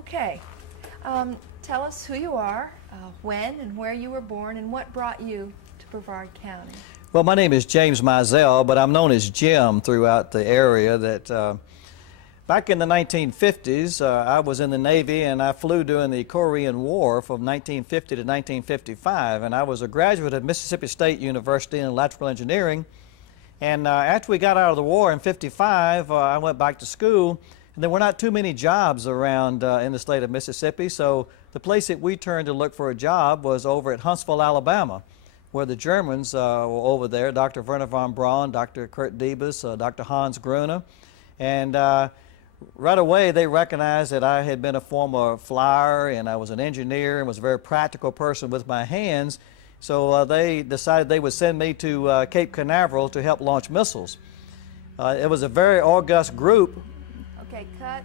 Okay. Tell us who you are, when and where you were born, and what brought you to Brevard County. Well, my name is James Mizell, but I'm known as Jim throughout the area. Back in the 1950s, I was in the Navy, and I flew during the Korean War from 1950 to 1955, and I was a graduate of Mississippi State University in electrical engineering. And after we got out of the war in '55, I went back to school, and there were not too many jobs around in the state of Mississippi, so the place that we turned to look for a job was over at Huntsville, Alabama, where the Germans were over there, Dr. Wernher von Braun, Dr. Kurt Diebes, Dr. Hans Gruner. And right away they recognized that I had been a former flyer and I was an engineer and was a very practical person with my hands. So they decided they would send me to Cape Canaveral to help launch missiles. It was a very august group. Okay, cut.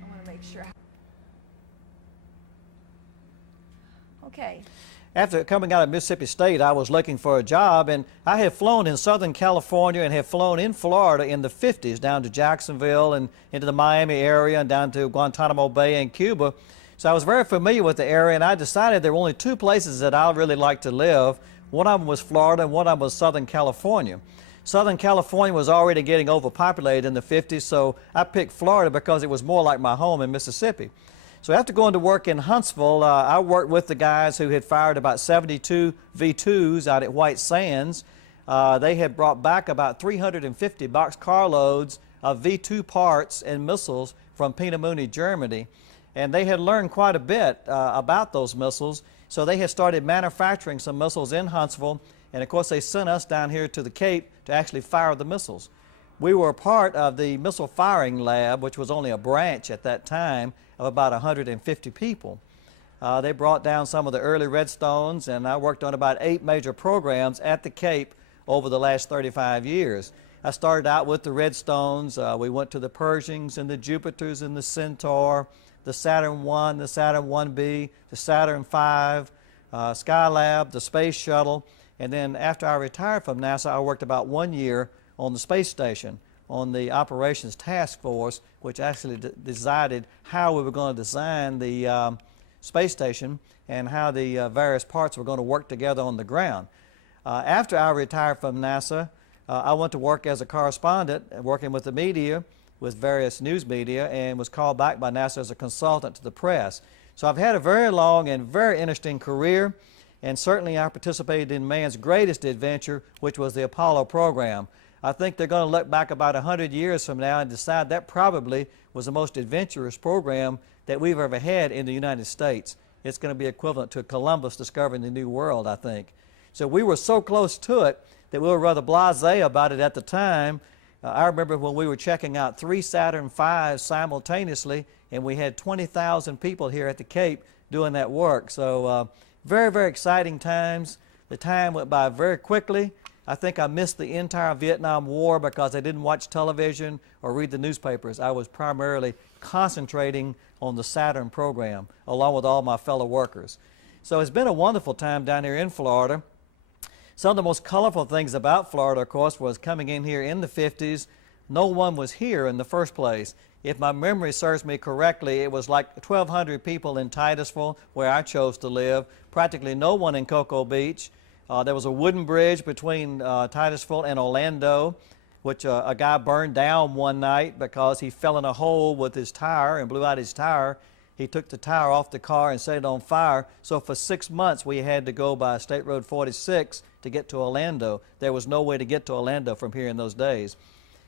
I want to make sure. Okay. After coming out of Mississippi State, I was looking for a job, and I had flown in Southern California and had flown in Florida in the 50s down to Jacksonville and into the Miami area and down to Guantanamo Bay in Cuba. So I was very familiar with the area, and I decided there were only two places that I really liked to live. One of them was Florida, and one of them was Southern California. Southern California was already getting overpopulated in the 50s, so I picked Florida because it was more like my home in Mississippi. So after going to work in Huntsville, I worked with the guys who had fired about 72 V2s out at White Sands. They had brought back about 350 boxcar loads of V2 parts and missiles from Peenemünde, Germany. And they had learned quite a bit about those missiles, so they had started manufacturing some missiles in Huntsville, and of course they sent us down here to the Cape to actually fire the missiles. We were a part of the missile firing lab, which was only a branch at that time of about 150 people. They brought down some of the early Redstones, and I worked on about 8 major programs at the Cape over the last 35 years. I started out with the Redstones. We went to the Pershings and the Jupiters and the Centaur, the Saturn I, the Saturn 1B, the Saturn V, Skylab, the Space Shuttle, and then after I retired from NASA, I worked about 1 year on the space station, on the operations task force, which actually decided how we were going to design the space station and how the various parts were going to work together on the ground. After I retired from NASA, I went to work as a correspondent, working with the media, with various news media, and was called back by NASA as a consultant to the press. So I've had a very long and very interesting career, and certainly I participated in man's greatest adventure, which was the Apollo program. I think they're going to look back about 100 years from now and decide that probably was the most adventurous program that we've ever had in the United States. It's going to be equivalent to Columbus discovering the New World, I think. So we were so close to it that we were rather blasé about it at the time. I remember when we were checking out 3 Saturn V's simultaneously, and we had 20,000 people here at the Cape doing that work. So very, very exciting times. The time went by very quickly. I think I missed the entire Vietnam War because I didn't watch television or read the newspapers. I was primarily concentrating on the Saturn program along with all my fellow workers. So it's been a wonderful time down here in Florida. Some of the most colorful things about Florida, of course, was coming in here in the 50s. No one was here in the first place. If my memory serves me correctly, it was like 1,200 people in Titusville, where I chose to live, practically no one in Cocoa Beach. There was a wooden bridge between Titusville and Orlando, which a guy burned down one night because he fell in a hole with his tire and blew out his tire. He took the tire off the car and set it on fire. So for 6 months, we had to go by State Road 46 to get to Orlando. There was no way to get to Orlando from here in those days.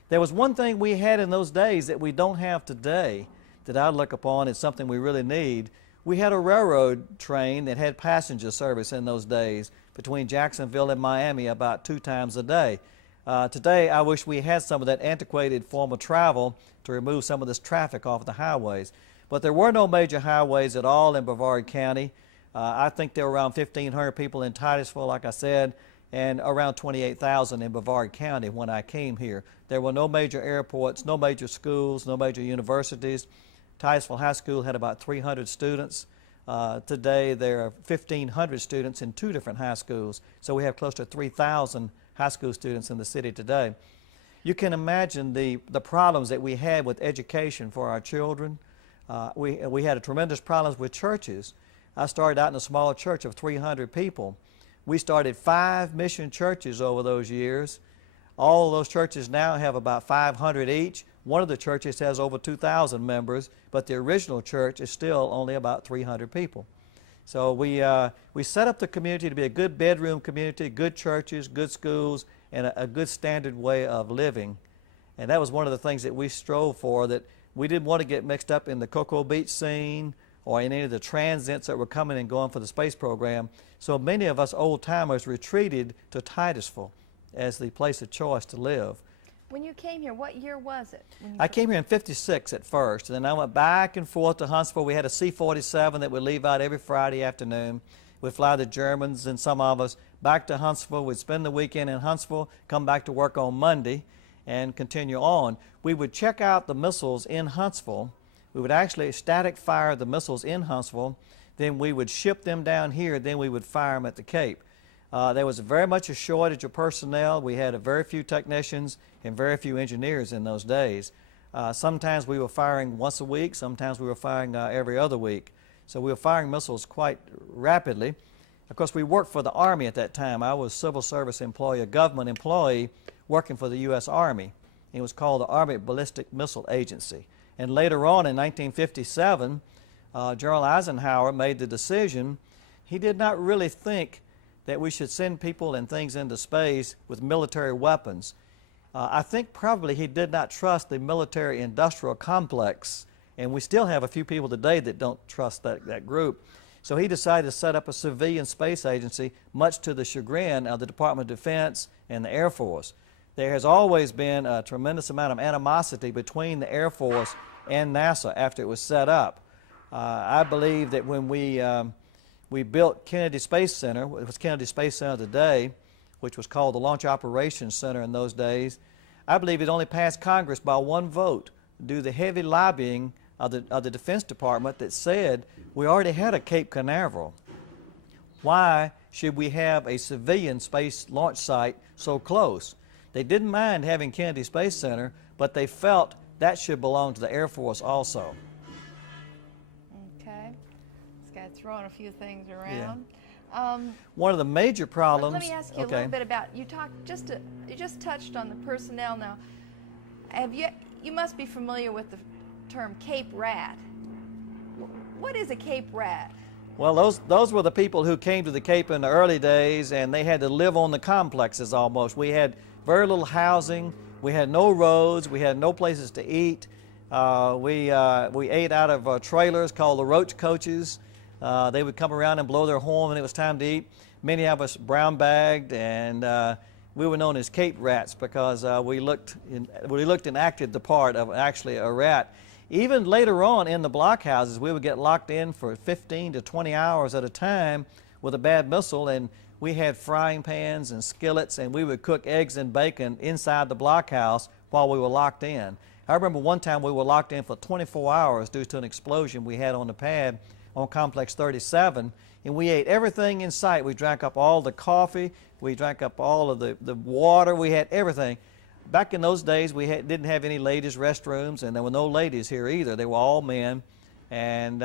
There was one thing we had in those days that we don't have today that I look upon as something we really need. We had a railroad train that had passenger service in those days between Jacksonville and Miami about 2 times a day. Today, I wish we had some of that antiquated form of travel to remove some of this traffic off the highways. But there were no major highways at all in Brevard County. I think there were around 1,500 people in Titusville, like I said, and around 28,000 in Brevard County when I came here. There were no major airports, no major schools, no major universities. Titusville High School had about 300 students. Today there are 1,500 students in 2 different high schools, so we have close to 3,000 high school students in the city today. You can imagine the problems that we had with education for our children. We had a tremendous problems with churches. I started out in a small church of 300 people. We started 5 mission churches over those years. All of those churches now have about 500 each. One of the churches has over 2,000 members, but the original church is still only about 300 people. So we set up the community to be a good bedroom community, good churches, good schools, and a good standard way of living. And that was one of the things that we strove for, that we didn't want to get mixed up in the Cocoa Beach scene or in any of the transits that were coming and going for the space program. So many of us old-timers retreated to Titusville as the place of choice to live. When you came here, what year was it? I came here in '56 at first, and then I went back and forth to Huntsville. We had a C-47 that would leave out every Friday afternoon. We'd fly the Germans and some of us back to Huntsville. We'd spend the weekend in Huntsville, come back to work on Monday, and continue on. We would check out the missiles in Huntsville. We would actually static fire the missiles in Huntsville. Then we would ship them down here. Then we would fire them at the Cape. There was very much a shortage of personnel. We had a very few technicians and very few engineers in those days. Sometimes we were firing once a week. Sometimes we were firing every other week. So we were firing missiles quite rapidly. Of course, we worked for the Army at that time. I was a civil service employee, a government employee working for the U.S. Army. It was called the Army Ballistic Missile Agency. And later on in 1957, General Eisenhower made the decision. He did not really think that we should send people and things into space with military weapons. I think probably he did not trust the military-industrial complex, and we still have a few people today that don't trust that group. So he decided to set up a civilian space agency, much to the chagrin of the Department of Defense and the Air Force. There has always been a tremendous amount of animosity between the Air Force and NASA after it was set up. I believe that when we built Kennedy Space Center, it was Kennedy Space Center today, which was called the Launch Operations Center in those days. I believe it only passed Congress by 1 vote due to the heavy lobbying of the Defense Department that said we already had a Cape Canaveral. Why should we have a civilian space launch site so close? They didn't mind having Kennedy Space Center, but they felt that should belong to the Air Force also. Okay. This guy's throwing a few things around. One of the major problems. Let me ask you a little bit about, you just touched on the personnel now. You must be familiar with the term Cape Rat. What is a Cape Rat? Well, those were the people who came to the Cape in the early days, and they had to live on the complexes almost. We had very little housing. We had no roads. We had no places to eat. We ate out of trailers called the roach coaches. They would come around and blow their horn when it was time to eat. Many of us brown bagged, and we were known as Cape Rats because we looked and acted the part of actually a rat. Even later on in the blockhouses, we would get locked in for 15 to 20 hours at a time with a bad missile, and we had frying pans and skillets, and we would cook eggs and bacon inside the blockhouse while we were locked in. I remember one time we were locked in for 24 hours due to an explosion we had on the pad on Complex 37, and we ate everything in sight. We drank up all the coffee, we drank up all of the water, we had everything. Back in those days, we didn't have any ladies' restrooms, and there were no ladies here either. They were all men, and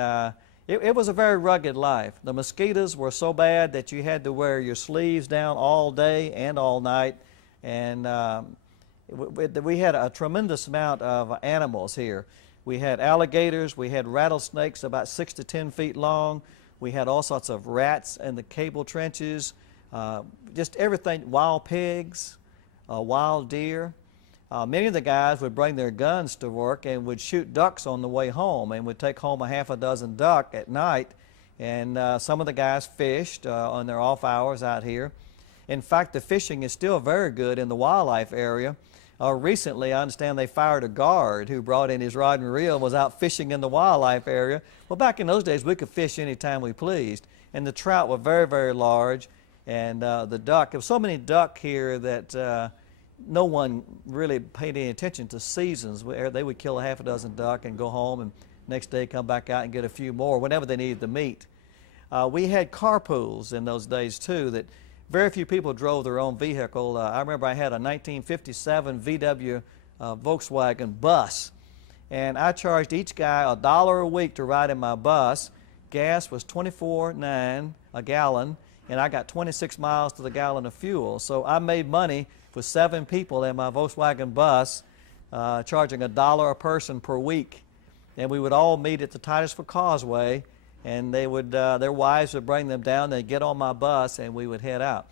it was a very rugged life. The mosquitoes were so bad that you had to wear your sleeves down all day and all night, and we had a tremendous amount of animals here. We had alligators, we had rattlesnakes about 6 to 10 feet long, we had all sorts of rats in the cable trenches, just everything, wild pigs, wild deer. Many of the guys would bring their guns to work and would shoot ducks on the way home, and would take home a half a dozen duck at night, and some of the guys fished on their off hours out here. In fact, the fishing is still very good in the wildlife area. Recently, I understand they fired a guard who brought in his rod and reel and was out fishing in the wildlife area. Well, back in those days, we could fish anytime we pleased, and the trout were very, very large, and the duck. There were so many duck here that no one really paid any attention to seasons. They would kill a half a dozen duck and go home, and next day come back out and get a few more whenever they needed the meat. We had carpools in those days too that very few people drove their own vehicle. I remember I had a 1957 VW Volkswagen bus, and I charged each guy $1 a week to ride in my bus. Gas was $24.9 a gallon, and I got 26 miles to the gallon of fuel. So I made money for 7 people in my Volkswagen bus, charging $1 a person per week. And we would all meet at the Titusville Causeway, and they would, their wives would bring them down. They'd get on my bus, and we would head out.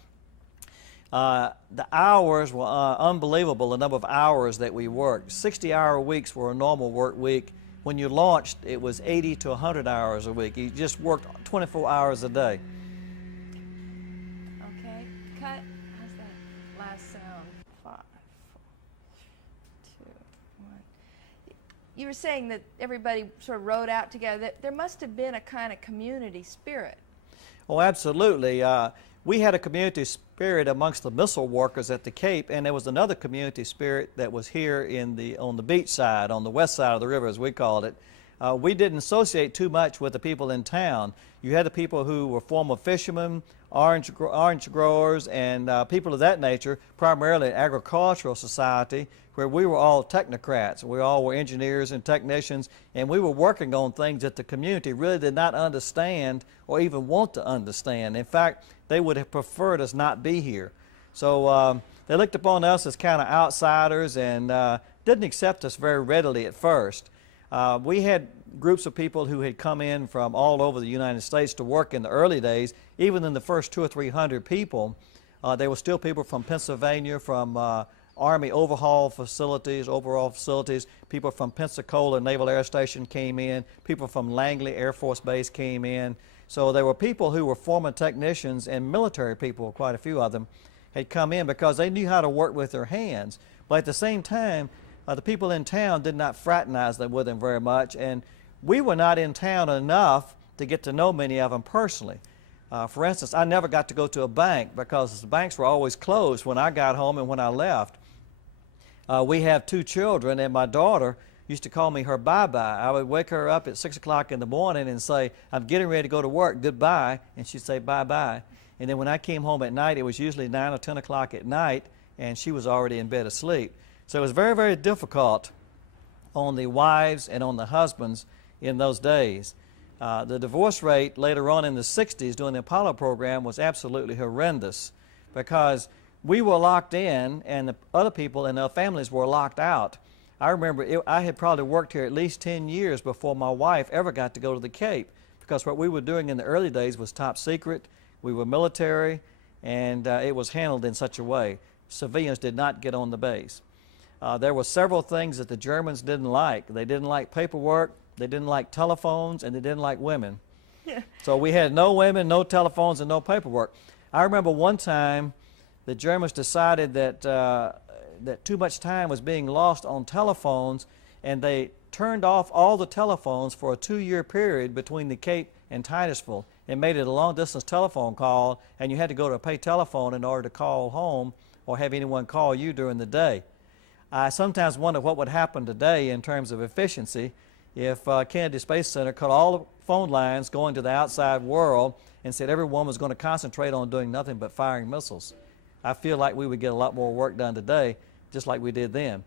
The hours were unbelievable, the number of hours that we worked. 60-hour weeks were a normal work week. When you launched, it was 80 to 100 hours a week. You just worked 24 hours a day. Okay, cut. How's that last sound? 5, 4, 2, 1. You were saying that everybody sort of rode out together. That there must have been a kind of community spirit. Oh, absolutely. We had a community spirit amongst the missile workers at the Cape, and there was another community spirit that was here on the beach side, on the west side of the river, as we called it. We didn't associate too much with the people in town. You had the people who were former fishermen, orange growers, and people of that nature, primarily agricultural society, where we were all technocrats. We all were engineers and technicians, and we were working on things that the community really did not understand or even want to understand. In fact, they would have preferred us not be here. So they looked upon us as kind of outsiders and didn't accept us very readily at first. We had groups of people who had come in from all over the United States to work in the early days. Even in the first 200 or 300 people, there were still people from Pennsylvania, from Army overall facilities, people from Pensacola Naval Air Station came in, people from Langley Air Force Base came in. So there were people who were former technicians, and military people, quite a few of them, had come in because they knew how to work with their hands. But at the same time, the people in town did not fraternize with them very much, and we were not in town enough to get to know many of them personally. For instance, I never got to go to a bank because the banks were always closed when I got home and when I left. We have 2 children, and my daughter used to call me her bye-bye. I would wake her up at 6 o'clock in the morning and say, I'm getting ready to go to work, goodbye, and she'd say bye-bye. And then when I came home at night, it was usually 9 or 10 o'clock at night, and she was already in bed asleep. So it was very, very difficult on the wives and on the husbands in those days. The divorce rate later on in the 60s during the Apollo program was absolutely horrendous because we were locked in and the other people and their families were locked out. I remember I had probably worked here at least 10 years before my wife ever got to go to the Cape because what we were doing in the early days was top secret. We were military, and it was handled in such a way. Civilians did not get on the base. There were several things that the Germans didn't like. They didn't like paperwork, they didn't like telephones, and they didn't like women. Yeah. So we had no women, no telephones, and no paperwork. I remember one time the Germans decided that that too much time was being lost on telephones, and they turned off all the telephones for a 2-year period between the Cape and Titusville and made it a long-distance telephone call, and you had to go to a pay telephone in order to call home or have anyone call you during the day. I sometimes wonder what would happen today in terms of efficiency if Kennedy Space Center cut all the phone lines going to the outside world and said everyone was going to concentrate on doing nothing but firing missiles. I feel like we would get a lot more work done today, just like we did then.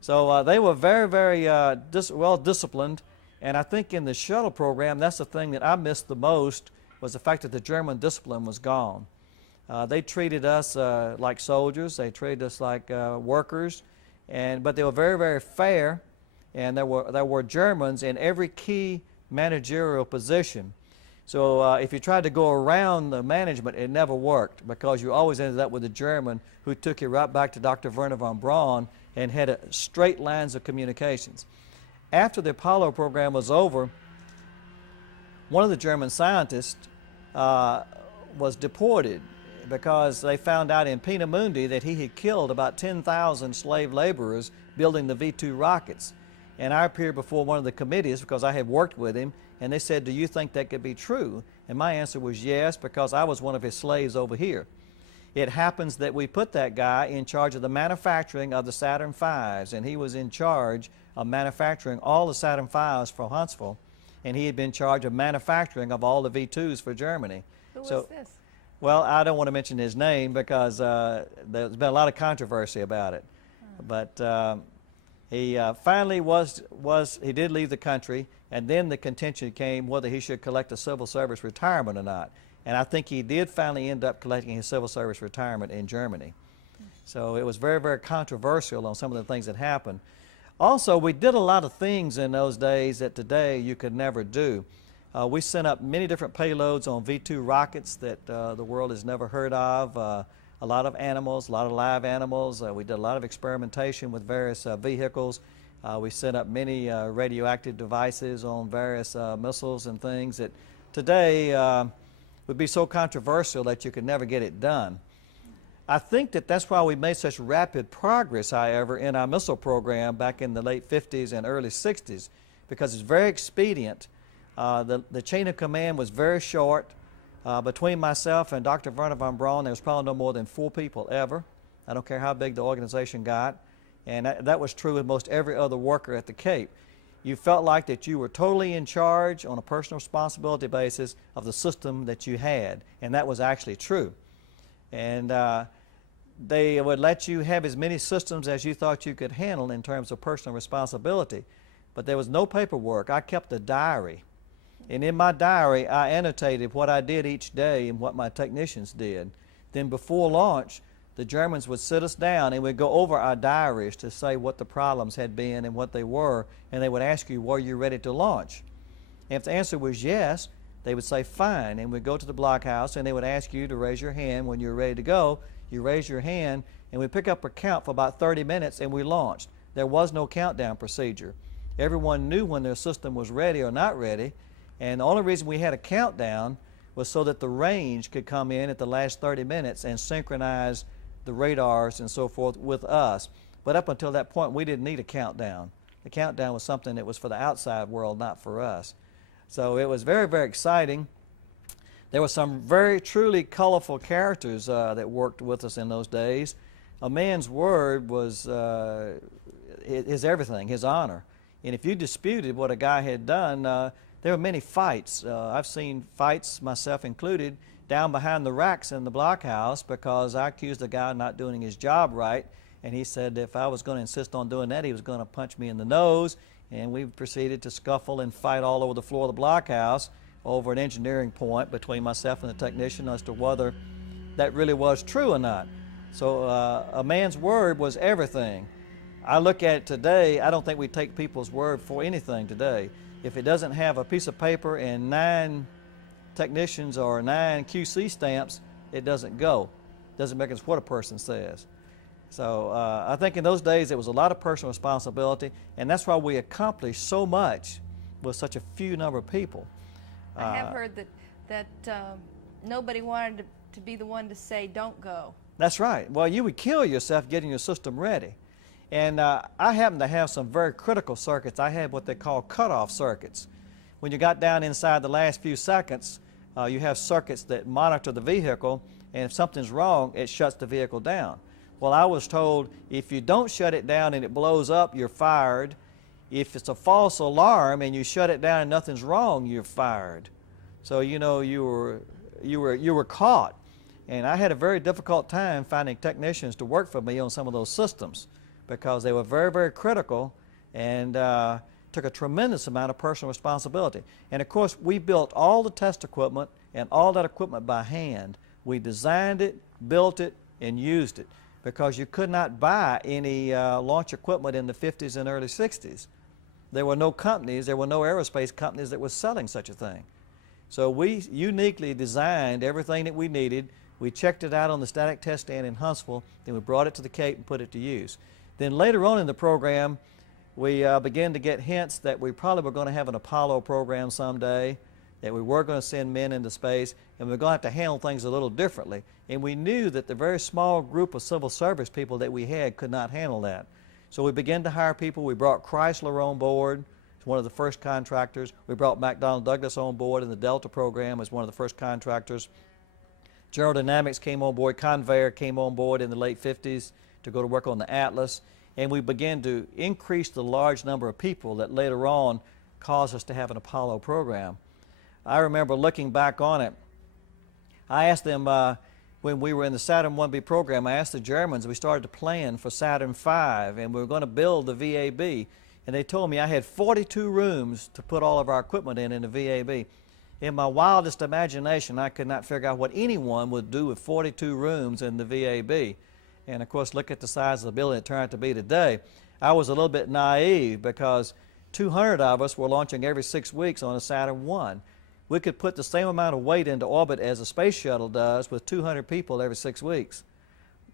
So they were very, very well disciplined, and I think in the shuttle program, that's the thing that I missed the most, was the fact that the German discipline was gone. They treated us like soldiers, they treated us like workers, but they were very, very fair, and there were Germans in every key managerial position. So if you tried to go around the management, it never worked because you always ended up with a German who took you right back to Dr. Wernher von Braun and had straight lines of communications. After the Apollo program was over, one of the German scientists was deported because they found out in Peenemünde that he had killed about 10,000 slave laborers building the V-2 rockets. And I appeared before one of the committees because I had worked with him, and they said, do you think that could be true? And my answer was yes, because I was one of his slaves over here. It happens that we put that guy in charge of the manufacturing of the Saturn V's, and he was in charge of manufacturing all the Saturn V's for Huntsville, and he had been in charge of manufacturing of all the V-2s for Germany. Who was this? Well, I don't want to mention his name because there's been a lot of controversy about it. But he finally he did leave the country, and then the contention came whether he should collect a civil service retirement or not. And I think he did finally end up collecting his civil service retirement in Germany. So it was very, very controversial on some of the things that happened. Also, we did a lot of things in those days that today you could never do. We sent up many different payloads on V-2 rockets that the world has never heard of. A lot of animals, a lot of live animals. We did a lot of experimentation with various vehicles. We sent up many radioactive devices on various missiles and things that today would be so controversial that you could never get it done. I think that that's why we made such rapid progress, however, in our missile program back in the late 50s and early 60s, because it's very expedient. The chain of command was very short. Between myself and Dr. Wernher von Braun, there was probably no more than 4 people ever. I don't care how big the organization got. And that was true with most every other worker at the Cape. You felt like that you were totally in charge on a personal responsibility basis of the system that you had. And that was actually true. And they would let you have as many systems as you thought you could handle in terms of personal responsibility. But there was no paperwork. I kept a diary. And in my diary, I annotated what I did each day and what my technicians did. Then before launch, the Germans would sit us down and we'd go over our diaries to say what the problems had been and what they were, and they would ask you, were you ready to launch? And if the answer was yes, they would say fine, and we'd go to the blockhouse and they would ask you to raise your hand when you're ready to go. You raise your hand and we pick up a count for about 30 minutes and we launched. There was no countdown procedure. Everyone knew when their system was ready or not ready. And the only reason we had a countdown was so that the range could come in at the last 30 minutes and synchronize the radars and so forth with us. But up until that point, we didn't need a countdown. The countdown was something that was for the outside world, not for us. So it was very, very exciting. There were some very truly colorful characters that worked with us in those days. A man's word was his everything, his honor. And if you disputed what a guy had done, there were many fights. I've seen fights, myself included, down behind the racks in the blockhouse because I accused a guy of not doing his job right. And he said if I was going to insist on doing that, he was going to punch me in the nose. And we proceeded to scuffle and fight all over the floor of the blockhouse over an engineering point between myself and the technician as to whether that really was true or not. So a man's word was everything. I look at it today, I don't think we take people's word for anything today. If it doesn't have a piece of paper and 9 technicians or 9 QC stamps, it doesn't go. It doesn't make us what a person says. So I think in those days it was a lot of personal responsibility, and that's why we accomplished so much with such a few number of people. I have heard that nobody wanted to be the one to say don't go. That's right. Well, you would kill yourself getting your system ready. And I happen to have some very critical circuits. I had what they call cutoff circuits. When you got down inside the last few seconds, you have circuits that monitor the vehicle, and if something's wrong, it shuts the vehicle down. Well, I was told if you don't shut it down and it blows up, you're fired. If it's a false alarm and you shut it down and nothing's wrong, you're fired. So you know you were caught. And I had a very difficult time finding technicians to work for me on some of those systems because they were very, very critical and took a tremendous amount of personal responsibility. And of course, we built all the test equipment and all that equipment by hand. We designed it, built it, and used it because you could not buy any launch equipment in the 50s and early 60s. There were no companies, there were no aerospace companies that were selling such a thing. So we uniquely designed everything that we needed. We checked it out on the static test stand in Huntsville, then we brought it to the Cape and put it to use. Then later on in the program, we began to get hints that we probably were going to have an Apollo program someday, that we were going to send men into space, and we were going to have to handle things a little differently. And we knew that the very small group of civil service people that we had could not handle that. So we began to hire people. We brought Chrysler on board as one of the first contractors. We brought McDonnell Douglas on board in the Delta program as one of the first contractors. General Dynamics came on board. Convair came on board in the late 50s to go to work on the Atlas. And we began to increase the large number of people that later on caused us to have an Apollo program. I remember looking back on it, I asked them when we were in the Saturn 1B program, I asked the Germans, we started to plan for Saturn 5, and we were going to build the VAB. And they told me I had 42 rooms to put all of our equipment in the VAB. In my wildest imagination, I could not figure out what anyone would do with 42 rooms in the VAB. And of course, look at the size of the building it turned out to be today. I was a little bit naive because 200 of us were launching every 6 weeks on a Saturn 1. We could put the same amount of weight into orbit as a space shuttle does with 200 people every 6 weeks.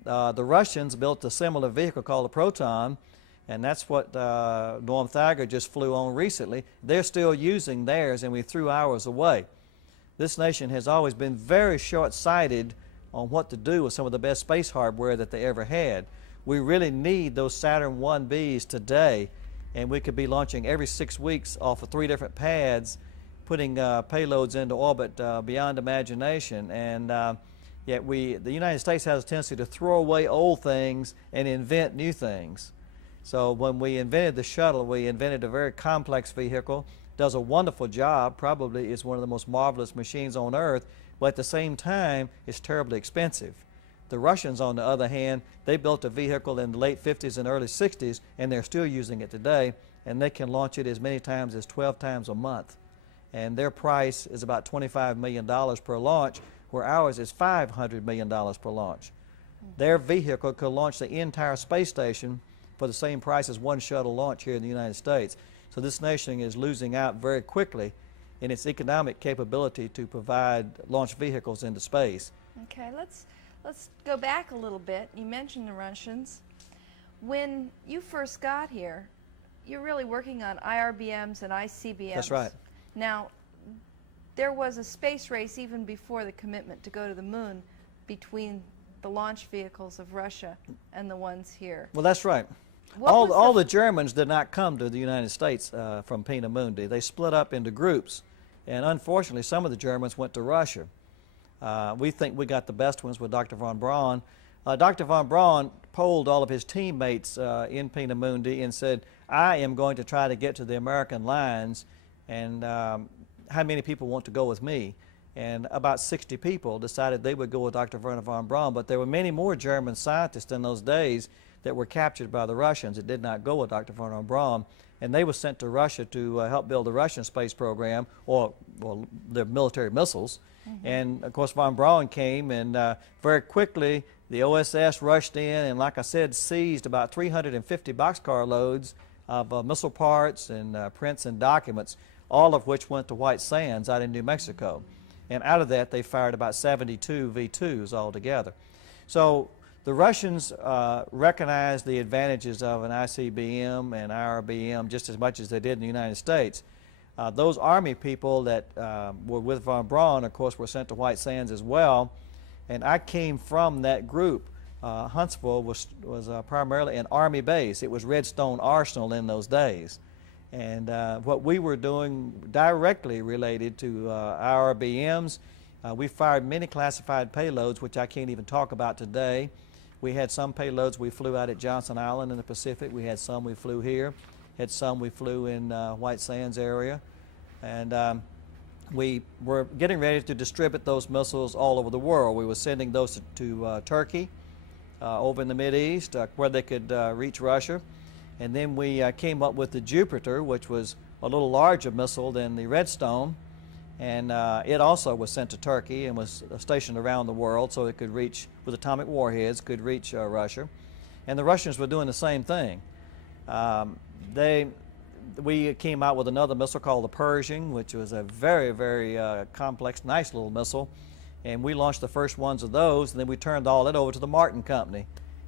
The Russians built a similar vehicle called the Proton, and that's what Norm Thager just flew on recently. They're still using theirs, and we threw ours away. This nation has always been very short-sighted on what to do with some of the best space hardware that they ever had. We really need those Saturn 1Bs today, and we could be launching every 6 weeks off of 3 different pads, putting payloads into orbit beyond imagination. And yet the United States has a tendency to throw away old things and invent new things. So when we invented the shuttle, we invented a very complex vehicle, does a wonderful job, probably is one of the most marvelous machines on Earth, but at the same time, it's terribly expensive. The Russians, on the other hand, they built a vehicle in the late 50s and early 60s, and they're still using it today, and they can launch it as many times as 12 times a month. And their price is about $25 million per launch, where ours is $500 million per launch. Their vehicle could launch the entire space station for the same price as one shuttle launch here in the United States. So this nation is losing out very quickly in its economic capability to provide launch vehicles into space. Okay, let's go back a little bit. You mentioned the Russians. When you first got here, you're really working on IRBMs and ICBMs. That's right. Now, there was a space race even before the commitment to go to the moon between the launch vehicles of Russia and the ones here. Well, that's right. All the Germans did not come to the United States from Pina Mundi. They split up into groups, and unfortunately, some of the Germans went to Russia. We think we got the best ones with Dr. von Braun. Dr. von Braun polled all of his teammates in Pina Mundi and said, I am going to try to get to the American lines, and how many people want to go with me? And about 60 people decided they would go with Dr. Wernher von Braun, but there were many more German scientists in those days that were captured by the Russians that did not go with Dr. Wernher von Braun, and they were sent to Russia to help build the Russian space program, or their military missiles. Mm-hmm. And of course von Braun came, and very quickly the OSS rushed in and, like I said, seized about 350 boxcar loads of missile parts and prints and documents, all of which went to White Sands out in New Mexico. And out of that, they fired about 72 V-2s altogether. So the Russians recognized the advantages of an ICBM and IRBM just as much as they did in the United States. Those Army people that were with von Braun, of course, were sent to White Sands as well. And I came from that group. Huntsville was primarily an Army base. It was Redstone Arsenal in those days. And what we were doing directly related to IRBMs, we fired many classified payloads, which I can't even talk about today. We had some payloads we flew out at Johnson Island in the Pacific. We had some we flew here. Had some we flew in White Sands area. And we were getting ready to distribute those missiles all over the world. We were sending those to Turkey, over in the Mideast, where they could reach Russia. And then we came up with the Jupiter, which was a little larger missile than the Redstone. And it also was sent to Turkey and was stationed around the world so it could reach, with atomic warheads, could reach Russia. And the Russians were doing the same thing. We came out with another missile called the Pershing, which was a very, very complex, nice little missile. And we launched the first ones of those, and then we turned all that over to the Martin Company.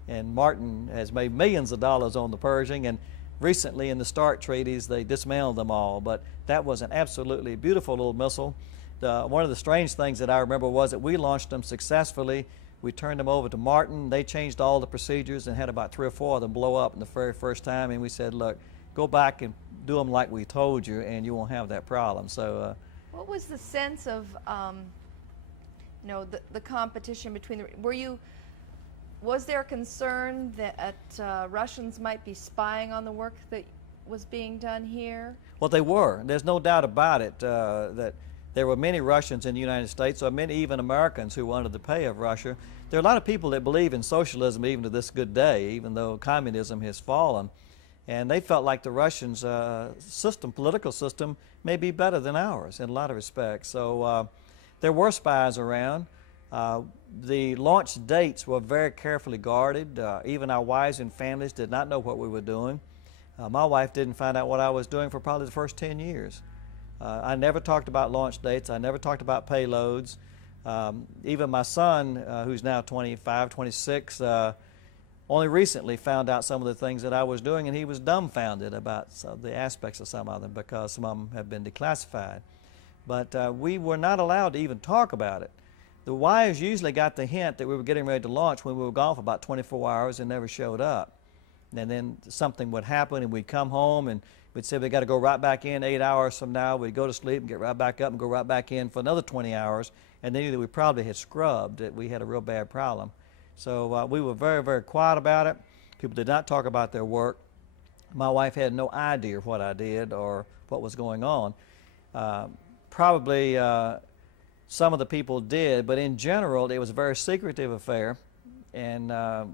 And Martin has made millions of dollars on the Pershing, and recently in the START treaties they dismantled them all. But that was an absolutely beautiful little missile. One of the strange things that I remember was that we launched them successfully. We turned them over to Martin. They changed all the procedures and had about 3 or 4 of them blow up in the very first time. And we said, look, go back and do them like we told you, and you won't have that problem. So, what was the sense of, the competition between the? Was there concern that Russians might be spying on the work that was being done here? Well, they were. There's no doubt about it that There were many Russians in the United States, or many even Americans who were under the pay of Russia. There are a lot of people that believe in socialism even to this good day, even though communism has fallen. And they felt like the Russians' political system may be better than ours in a lot of respects. So there were spies around. The launch dates were very carefully guarded. Even our wives and families did not know what we were doing. My wife didn't find out what I was doing for probably the first 10 years. I never talked about launch dates. I never talked about payloads. Even my son, who's now 25, 26, only recently found out some of the things that I was doing, and he was dumbfounded about the aspects of some of them because some of them have been declassified. But we were not allowed to even talk about it. The wives usually got the hint that we were getting ready to launch when we were gone for about 24 hours and never showed up. And then something would happen, and we'd come home and we'd say we got to go right back in 8 hours from now. We'd go to sleep and get right back up and go right back in for another 20 hours. And they knew that we probably had scrubbed, that we had a real bad problem. So we were very, very quiet about it. People did not talk about their work. My wife had no idea what I did or what was going on. Probably some of the people did, but in general, it was a very secretive affair, and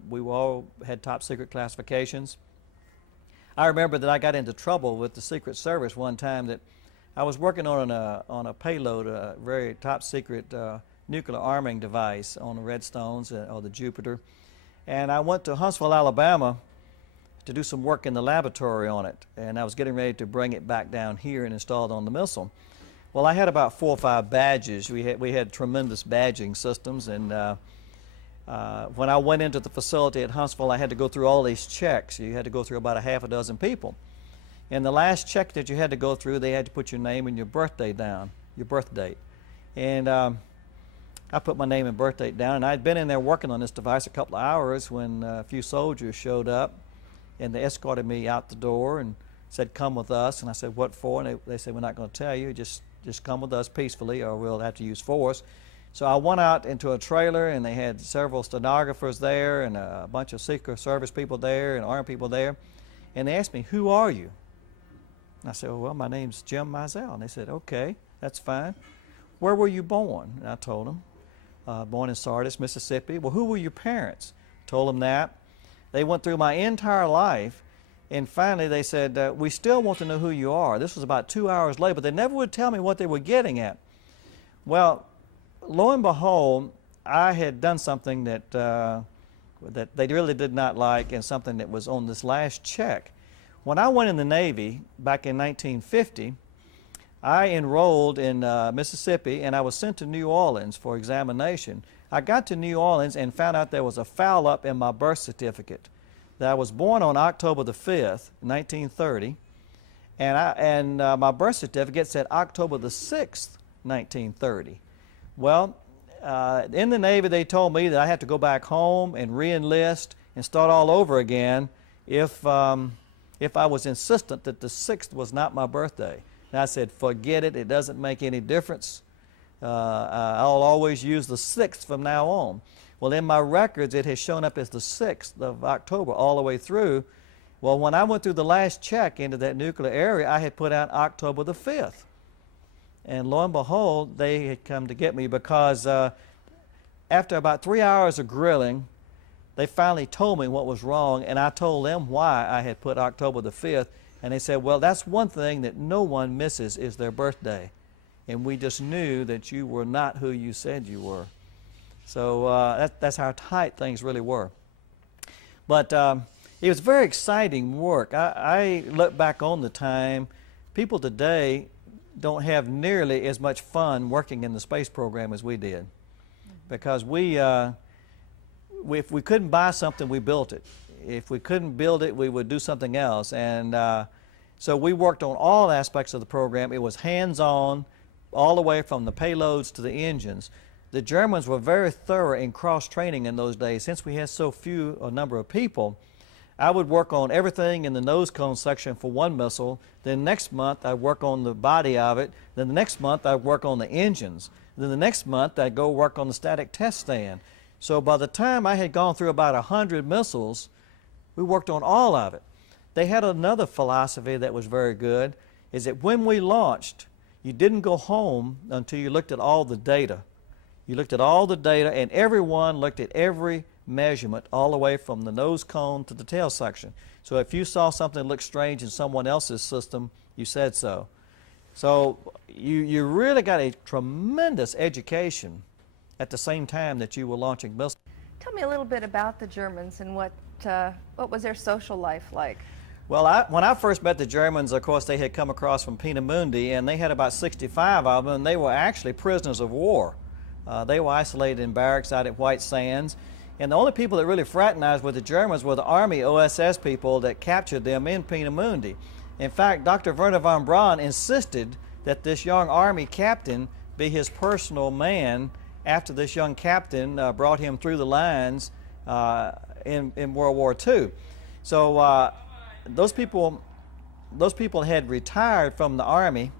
we all had top secret classifications. I remember that I got into trouble with the Secret Service one time that I was working on a payload, a very top secret nuclear arming device on the Redstones or the Jupiter, and I went to Huntsville, Alabama to do some work in the laboratory on it, and I was getting ready to bring it back down here and install it on the missile. Well, I had about 4 or 5 badges. We had tremendous badging systems, and when I went into the facility at Huntsville, I had to go through all these checks. You had to go through about a half a dozen people. And the last check that you had to go through, they had to put your name and your birthday down, your birth date. And I put my name and birth date down, and I'd been in there working on this device a couple of hours when a few soldiers showed up, and they escorted me out the door and said, "Come with us." And I said, "What for?" And they said, "We're not going to tell you. Just come with us peacefully, or we'll have to use force." So I went out into a trailer, and they had several stenographers there and a bunch of Secret Service people there and Army people there. And they asked me, "Who are you?" And I said, "Well, my name's James Mizell." And they said, "Okay, that's fine. Where were you born?" And I told them, born in Sardis, Mississippi. "Well, who were your parents?" Told them that. They went through my entire life, and finally they said, "We still want to know who you are." This was about 2 hours later, but they never would tell me what they were getting at. Well, lo and behold, I had done something that they really did not like, and something that was on this last check. When I went in the Navy back in 1950, I enrolled in Mississippi, and I was sent to New Orleans for examination. I got to New Orleans and found out there was a foul up in my birth certificate. That I was born on October the 5th, 1930, and my birth certificate said October the 6th, 1930. Well, in the Navy they told me that I had to go back home and re-enlist and start all over again if I was insistent that the 6th was not my birthday. And I said, "Forget it, it doesn't make any difference. I'll always use the 6th from now on." Well, in my records, it has shown up as the 6th of October all the way through. Well, when I went through the last check into that nuclear area, I had put out October the 5th. And lo and behold, they had come to get me because after about 3 hours of grilling, they finally told me what was wrong, and I told them why I had put October the 5th. And they said, "Well, that's one thing that no one misses is their birthday. And we just knew that you were not who you said you were." So that's how tight things really were. But it was very exciting work. I look back on the time. People today don't have nearly as much fun working in the space program as we did, because if we couldn't buy something, we built it. If we couldn't build it, we would do something else. And so we worked on all aspects of the program. It was hands-on, all the way from the payloads to the engines. The Germans were very thorough in cross-training in those days. Since we had so few a number of people, I would work on everything in the nose cone section for one missile. Then next month, I'd work on the body of it. Then the next month, I'd work on the engines. Then the next month, I'd go work on the static test stand. So by the time I had gone through about 100 missiles, we worked on all of it. They had another philosophy that was very good, is that when we launched, you didn't go home until you looked at all the data. You looked at all the data, and everyone looked at every measurement all the way from the nose cone to the tail section. So if you saw something that looked strange in someone else's system, you said so. So you really got a tremendous education at the same time that you were launching missiles. Tell me a little bit about the Germans and what was their social life like? Well, when I first met the Germans, of course, they had come across from Peenemünde, and they had about 65 of them, and they were actually prisoners of war. They were isolated in barracks out at White Sands, and the only people that really fraternized with the Germans were the Army OSS people that captured them in Peenemünde. In fact, Dr. Wernher von Braun insisted that this young Army captain be his personal man after this young captain brought him through the lines in World War II. So those people had retired from the Army,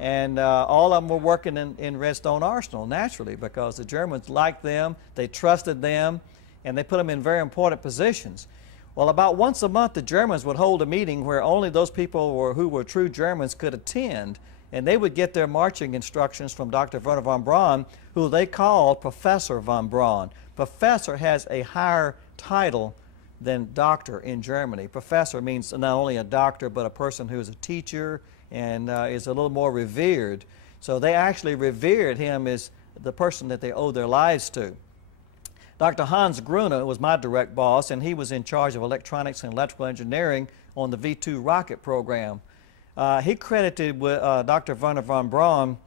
and all of them were working in Redstone Arsenal, naturally, because the Germans liked them, they trusted them, and they put them in very important positions. Well, about once a month, the Germans would hold a meeting where only those people who were true Germans could attend, and they would get their marching instructions from Dr. Wernher von Braun, who they called Professor von Braun. Professor has a higher title than doctor in Germany. Professor means not only a doctor, but a person who is a teacher and is a little more revered. So they actually revered him as the person that they owe their lives to. Dr. Hans Gruner was my direct boss, and he was in charge of electronics and electrical engineering on the V-2 rocket program. He credited with, Dr. Wernher von Braun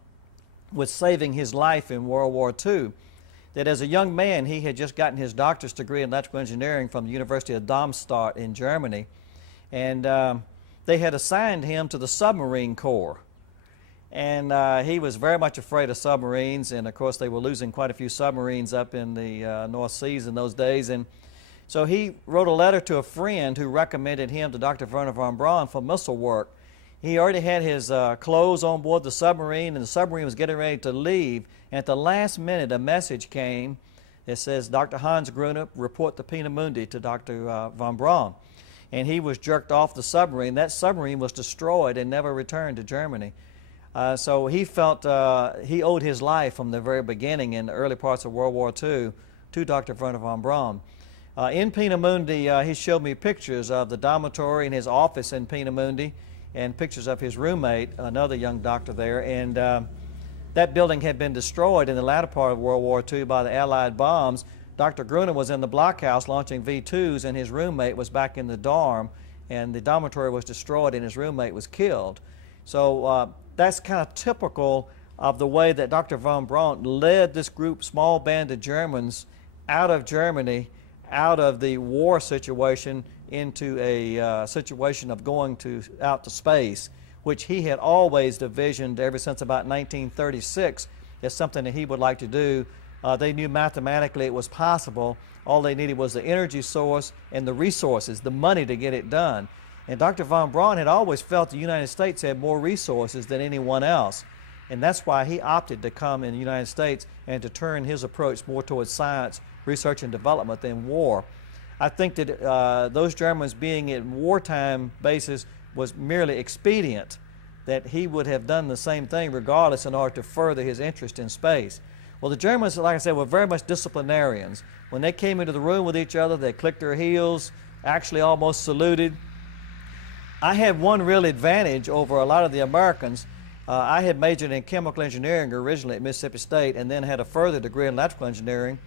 with saving his life in World War II. That as a young man, he had just gotten his doctor's degree in electrical engineering from the University of Darmstadt in Germany, and they had assigned him to the submarine corps. And he was very much afraid of submarines, and of course they were losing quite a few submarines up in the North Seas in those days. And so he wrote a letter to a friend who recommended him to Dr. Wernher von Braun for missile work. He already had his clothes on board the submarine, and the submarine was getting ready to leave. And at the last minute, a message came that says, Dr. Hans Gruner, report to Peenemünde to Dr. von Braun. And he was jerked off the submarine. That submarine was destroyed and never returned to Germany. So he felt he owed his life from the very beginning in the early parts of World War II to Dr. Wernher von Braun. In Peenemünde, he showed me pictures of the dormitory and his office in Peenemünde, and pictures of his roommate, another young doctor there. And that building had been destroyed in the latter part of World War II by the Allied bombs. Dr. Gruner was in the blockhouse launching V-2s, and his roommate was back in the dorm, and the dormitory was destroyed and his roommate was killed. So that's kind of typical of the way that Dr. von Braun led this group, small band of Germans, out of Germany, out of the war situation, into a situation of going out to space, which he had always envisioned ever since about 1936 as something that he would like to do. They knew mathematically it was possible. All they needed was the energy source and the resources, the money to get it done. And Dr. von Braun had always felt the United States had more resources than anyone else. And that's why he opted to come in the United States and to turn his approach more towards science, research and development than war. I think that those Germans being at wartime bases was merely expedient, that he would have done the same thing regardless in order to further his interest in space. Well, the Germans, like I said, were very much disciplinarians. When they came into the room with each other, they clicked their heels, actually almost saluted. I had one real advantage over a lot of the Americans. I had majored in chemical engineering originally at Mississippi State, and then had a further degree in electrical engineering.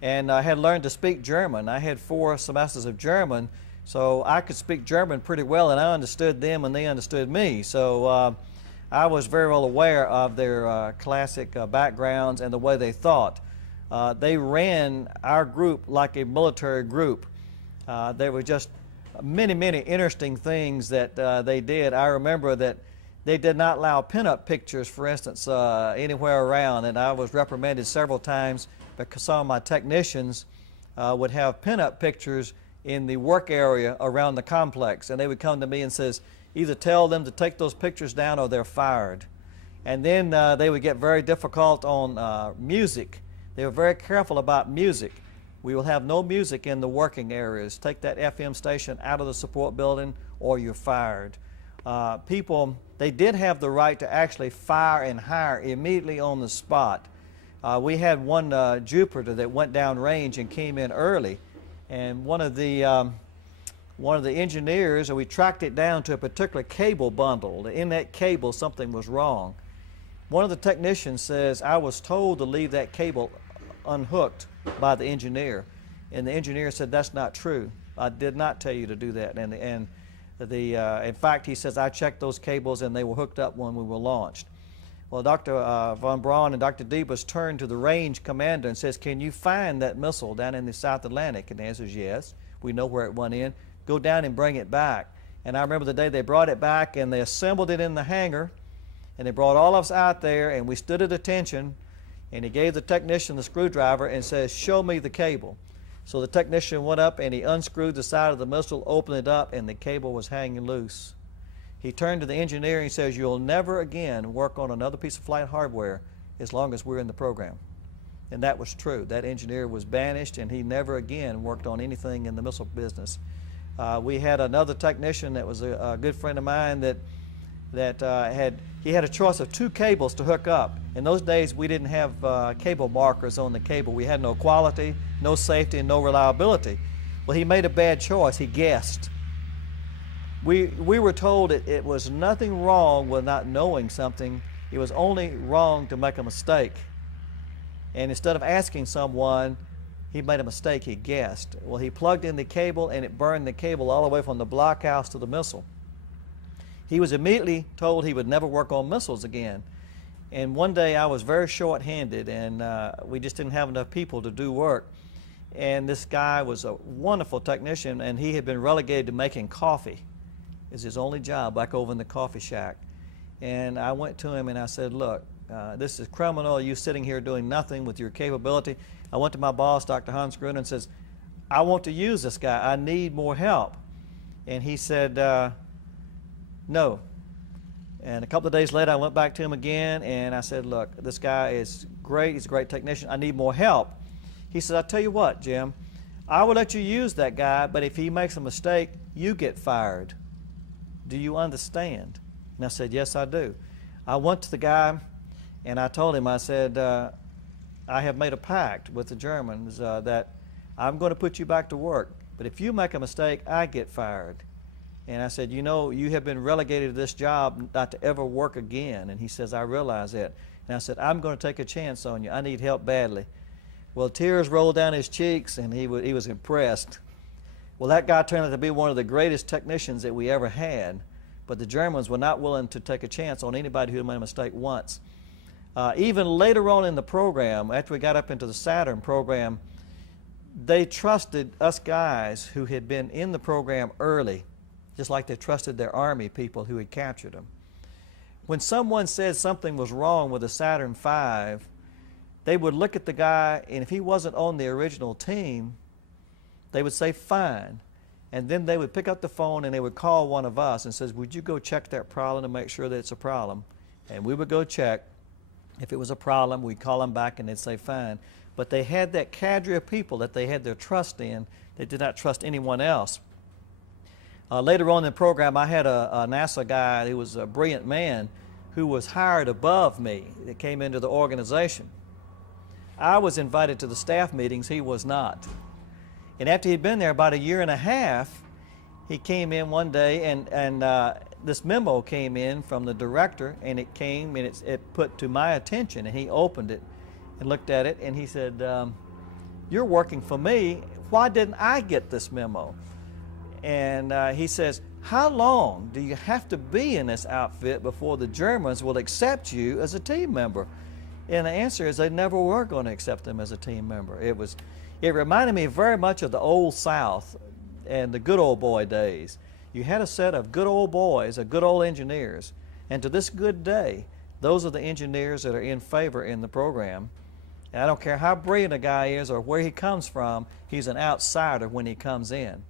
And I had learned to speak German. I had 4 semesters of German, so I could speak German pretty well, and I understood them and they understood me. So I was very well aware of their classic backgrounds and the way they thought. They ran our group like a military group. There were just many, many interesting things that they did. I remember that they did not allow pinup pictures, for instance, anywhere around, and I was reprimanded several times because some of my technicians would have pinup pictures in the work area around the complex, and they would come to me and says, either tell them to take those pictures down or they're fired. And then they would get very difficult on music. They were very careful about music. We will have no music in the working areas. Take that FM station out of the support building or you're fired. people, they did have the right to actually fire and hire immediately on the spot. We had one Jupiter that went down range and came in early, and one of the engineers, we tracked it down to a particular cable bundle. In that cable, something was wrong. One of the technicians says, I was told to leave that cable unhooked by the engineer. And the engineer said, that's not true. I did not tell you to do that. In fact, he says, I checked those cables and they were hooked up when we were launched. Well, Dr. von Braun and Dr. Debus turned to the range commander and says, can you find that missile down in the South Atlantic? And the answer is yes. We know where it went in. Go down and bring it back. And I remember the day they brought it back and they assembled it in the hangar, and they brought all of us out there, and we stood at attention, and he gave the technician the screwdriver and says, show me the cable. So the technician went up and he unscrewed the side of the missile, opened it up, and the cable was hanging loose. He turned to the engineer and he says, you'll never again work on another piece of flight hardware as long as we're in the program. And that was true. That engineer was banished, and he never again worked on anything in the missile business. We had another technician that was a good friend of mine that had a choice of two cables to hook up. In those days, we didn't have cable markers on the cable. We had no quality, no safety, and no reliability. Well, he made a bad choice. He guessed. We were told it was nothing wrong with not knowing something. It was only wrong to make a mistake. And instead of asking someone, he made a mistake. He guessed. Well, he plugged in the cable, and it burned the cable all the way from the blockhouse to the missile. He was immediately told he would never work on missiles again. And one day I was very short-handed, and we just didn't have enough people to do work. And this guy was a wonderful technician, and he had been relegated to making coffee. It was his only job back over in the coffee shack. And I went to him and I said, look, this is criminal. You sitting here doing nothing with your capability. I went to my boss, Dr. Hans Gruner, and says, I want to use this guy. I need more help. And he said, no. And a couple of days later, I went back to him again, and I said, look, this guy is great. He's a great technician. I need more help. He said, I'll tell you what, Jim, I will let you use that guy, but if he makes a mistake, you get fired. Do you understand? And I said, yes, I do. I went to the guy, and I told him, I said, I have made a pact with the Germans that I'm going to put you back to work, but if you make a mistake, I get fired. And I said, you know, you have been relegated to this job not to ever work again. And he says, I realize that. And I said, I'm going to take a chance on you. I need help badly. Well, tears rolled down his cheeks, and he was impressed. Well, that guy turned out to be one of the greatest technicians that we ever had, but the Germans were not willing to take a chance on anybody who had made a mistake once. Even later on in the program, after we got up into the Saturn program, they trusted us guys who had been in the program early, just like they trusted their Army people who had captured them. When someone said something was wrong with the Saturn V, they would look at the guy, and if he wasn't on the original team, they would say, fine. And then they would pick up the phone and they would call one of us and says, would you go check that problem and make sure that it's a problem? And we would go check. If it was a problem, we'd call them back and they'd say, fine. But they had that cadre of people that they had their trust in. They did not trust anyone else. Later on in the program, I had a NASA guy who was a brilliant man who was hired above me that came into the organization. I was invited to the staff meetings. He was not. And after he'd been there about a year and a half, he came in one day, and this memo came in from the director, and it came and it put to my attention, and he opened it and looked at it, and he said, you're working for me. Why didn't I get this memo? And he says, how long do you have to be in this outfit before the Germans will accept you as a team member? And the answer is they never were going to accept him as a team member. It reminded me very much of the old South and the good old boy days. You had a set of good old boys, of good old engineers, and to this good day, those are the engineers that are in favor in the program. And I don't care how brilliant a guy is or where he comes from, he's an outsider when he comes in.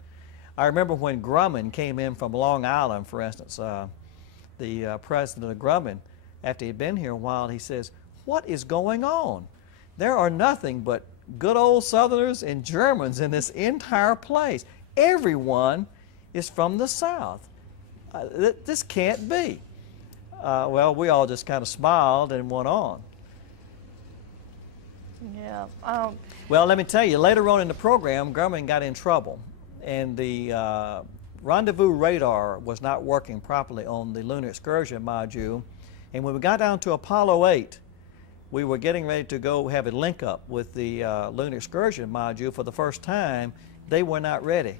I remember when Grumman came in from Long Island, for instance, the president of Grumman, after he'd been here a while, he says, what is going on? There are nothing but good old Southerners and Germans in this entire place. Everyone is from the South. This can't be. Well, we all just kind of smiled and went on. Yeah. Well, let me tell you, later on in the program, Grumman got in trouble, and the rendezvous radar was not working properly on the lunar excursion module. And when we got down to Apollo 8, we were getting ready to go have a link up with the lunar excursion module for the first time. They were not ready.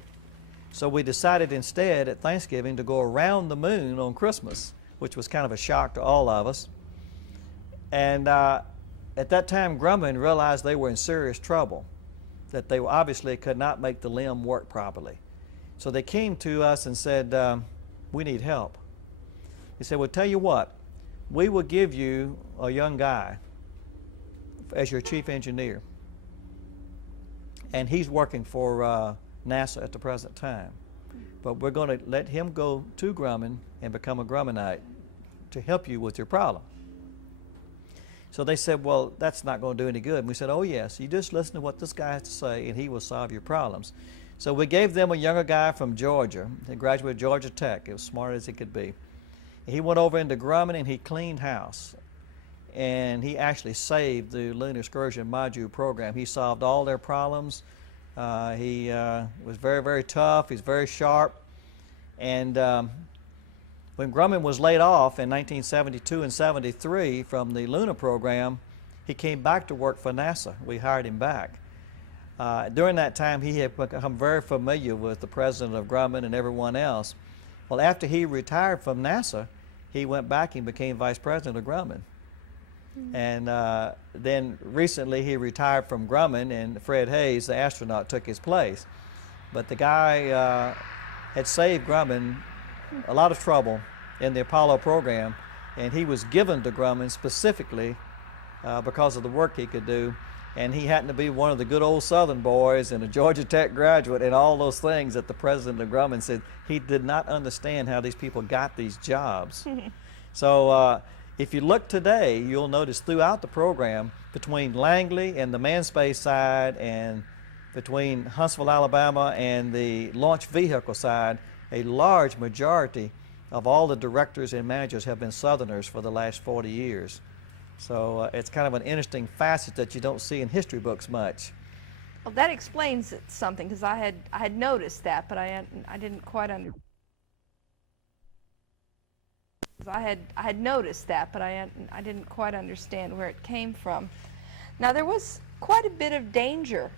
So we decided instead at Thanksgiving to go around the moon on Christmas, which was kind of a shock to all of us. And at that time, Grumman realized they were in serious trouble, that they obviously could not make the LIM work properly. So they came to us and said, we need help. He said, well, tell you what, we will give you a young guy as your chief engineer. And he's working for NASA at the present time. But we're going to let him go to Grumman and become a Grummanite to help you with your problem. So they said, well, that's not going to do any good. And we said, oh, yes, you just listen to what this guy has to say, and he will solve your problems. So we gave them a younger guy from Georgia. He graduated Georgia Tech. He was smart as he could be. He went over into Grumman, and he cleaned house. And he actually saved the lunar excursion module program. He solved all their problems. He was very, very tough. He's very sharp. And when Grumman was laid off in 1972 and 73 from the lunar program, he came back to work for NASA. We hired him back. During that time, he had become very familiar with the president of Grumman and everyone else. Well, after he retired from NASA, he went back and became vice president of Grumman. And then recently he retired from Grumman, and Fred Hayes, the astronaut, took his place. But the guy had saved Grumman a lot of trouble in the Apollo program, and he was given to Grumman specifically because of the work he could do. And he happened to be one of the good old Southern boys and a Georgia Tech graduate and all those things that the president of Grumman said he did not understand how these people got these jobs. So if you look today, you'll notice throughout the program, between Langley and the manned space side and between Huntsville, Alabama and the launch vehicle side, a large majority of all the directors and managers have been Southerners for the last 40 years. So it's kind of an interesting facet that you don't see in history books much. Well, that explains something, because I had noticed that, but I didn't quite understand. I had noticed that, but I didn't quite understand where it came from. Now, there was quite a bit of danger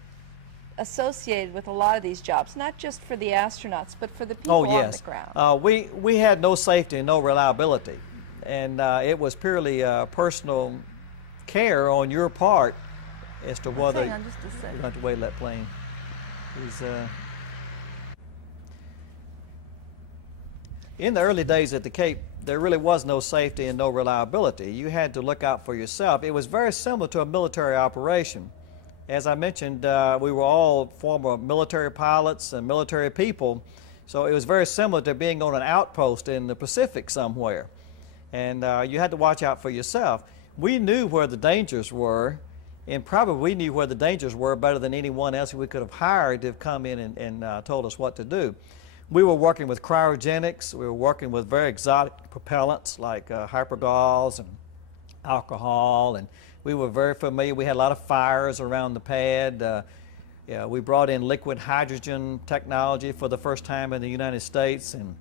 associated with a lot of these jobs, not just for the astronauts, but for the people on the ground. We had no safety and no reliability, and it was purely personal care on your part as to whether hang on just a second. you have to wait that plane. In the early days at the Cape, there really was no safety and no reliability. You had to look out for yourself. It was very similar to a military operation. As I mentioned, we were all former military pilots and military people, so it was very similar to being on an outpost in the Pacific somewhere. And you had to watch out for yourself. We knew where the dangers were, and probably we knew where the dangers were better than anyone else we could have hired to have come in and told us what to do. We were working with cryogenics. We were working with very exotic propellants like hypergols and alcohol, and we were very familiar. We had a lot of fires around the pad. We brought in liquid hydrogen technology for the first time in the United States, and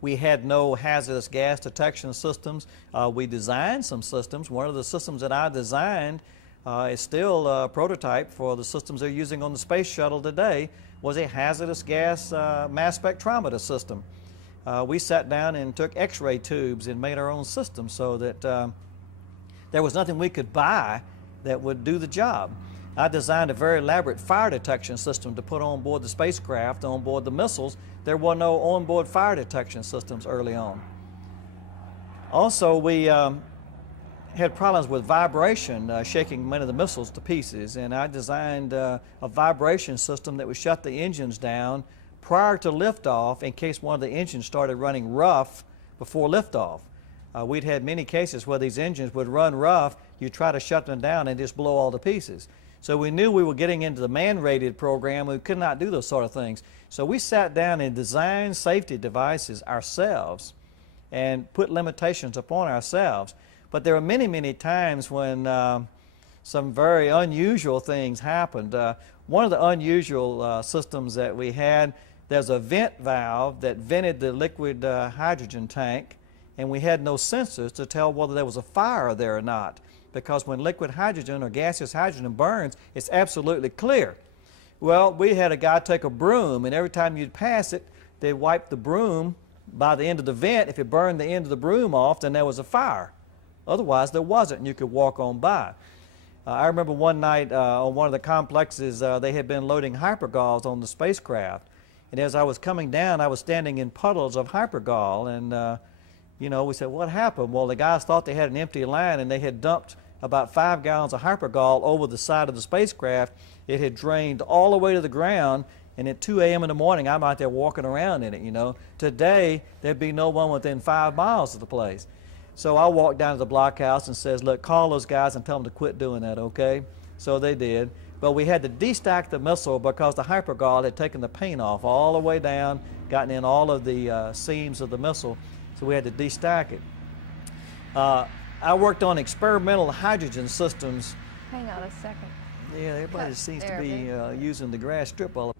we had no hazardous gas detection systems. We designed some systems. One of the systems that I designed is still a prototype for the systems they're using on the space shuttle today, was a hazardous gas mass spectrometer system. We sat down and took x-ray tubes and made our own system so that there was nothing we could buy that would do the job. I designed a very elaborate fire detection system to put on board the spacecraft, on board the missiles. There were no onboard fire detection systems early on. Also, we had problems with vibration, shaking many of the missiles to pieces, and I designed a vibration system that would shut the engines down prior to liftoff in case one of the engines started running rough before liftoff. We'd had many cases where these engines would run rough, you try to shut them down and just blow all to pieces. So we knew we were getting into the man-rated program. We could not do those sort of things. So we sat down and designed safety devices ourselves and put limitations upon ourselves. But there were many, many times when some very unusual things happened. One of the unusual systems that we had, there's a vent valve that vented the liquid hydrogen tank, and we had no sensors to tell whether there was a fire there or not. Because when liquid hydrogen or gaseous hydrogen burns, it's absolutely clear. Well, we had a guy take a broom, and every time you'd pass it, they'd wipe the broom by the end of the vent. If it burned the end of the broom off, then there was a fire. Otherwise, there wasn't, and you could walk on by. I remember one night on one of the complexes, they had been loading hypergauls on the spacecraft. And as I was coming down, I was standing in puddles of hypergol, and you know, we said, what happened? Well, the guys thought they had an empty line, and they had dumped about 5 gallons of hypergol over the side of the spacecraft. It had drained all the way to the ground, and at 2 a.m. in the morning, I'm out there walking around in it, you know. Today, there'd be no one within 5 miles of the place. So I walked down to the blockhouse and says, look, call those guys and tell them to quit doing that, okay? So they did. But we had to destack the missile because the hypergol had taken the paint off all the way down, gotten in all of the seams of the missile. So we had to destack it. I worked on experimental hydrogen systems. Hang on a second. Yeah, everybody seems to be using the grass strip all.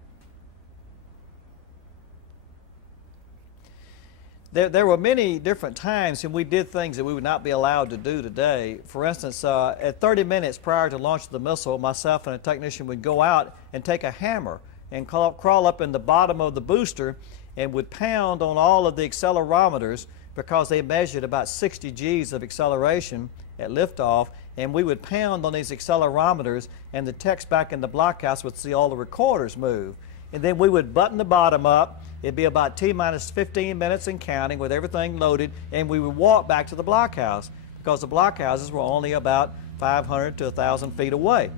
There were many different times when we did things that we would not be allowed to do today. For instance, at 30 minutes prior to launch of the missile, myself and a technician would go out and take a hammer and crawl up in the bottom of the booster and would pound on all of the accelerometers because they measured about 60 Gs of acceleration at liftoff, and we would pound on these accelerometers, and the techs back in the blockhouse would see all the recorders move. And then we would button the bottom up. It'd be about T-minus 15 minutes and counting with everything loaded, and we would walk back to the blockhouse because the blockhouses were only about 500 to 1,000 feet away.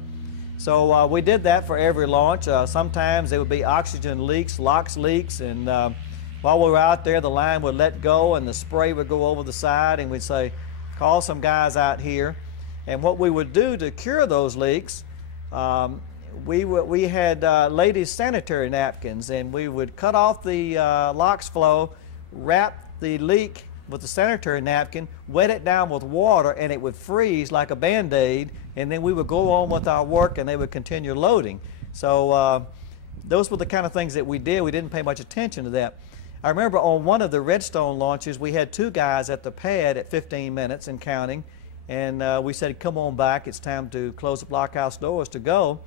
So we did that for every launch. Sometimes there would be oxygen leaks, LOX leaks, and while we were out there, the line would let go and the spray would go over the side, and we'd say, call some guys out here. And what we would do to cure those leaks, we had ladies' sanitary napkins, and we would cut off the LOX flow, wrap the leak with the sanitary napkin, wet it down with water, and it would freeze like a Band-Aid, and then we would go on with our work and they would continue loading. So those were the kind of things that we did. We didn't pay much attention to that. I remember on one of the Redstone launches, we had 2 guys at the pad at 15 minutes and counting, and we said, come on back, it's time to close the blockhouse doors to go.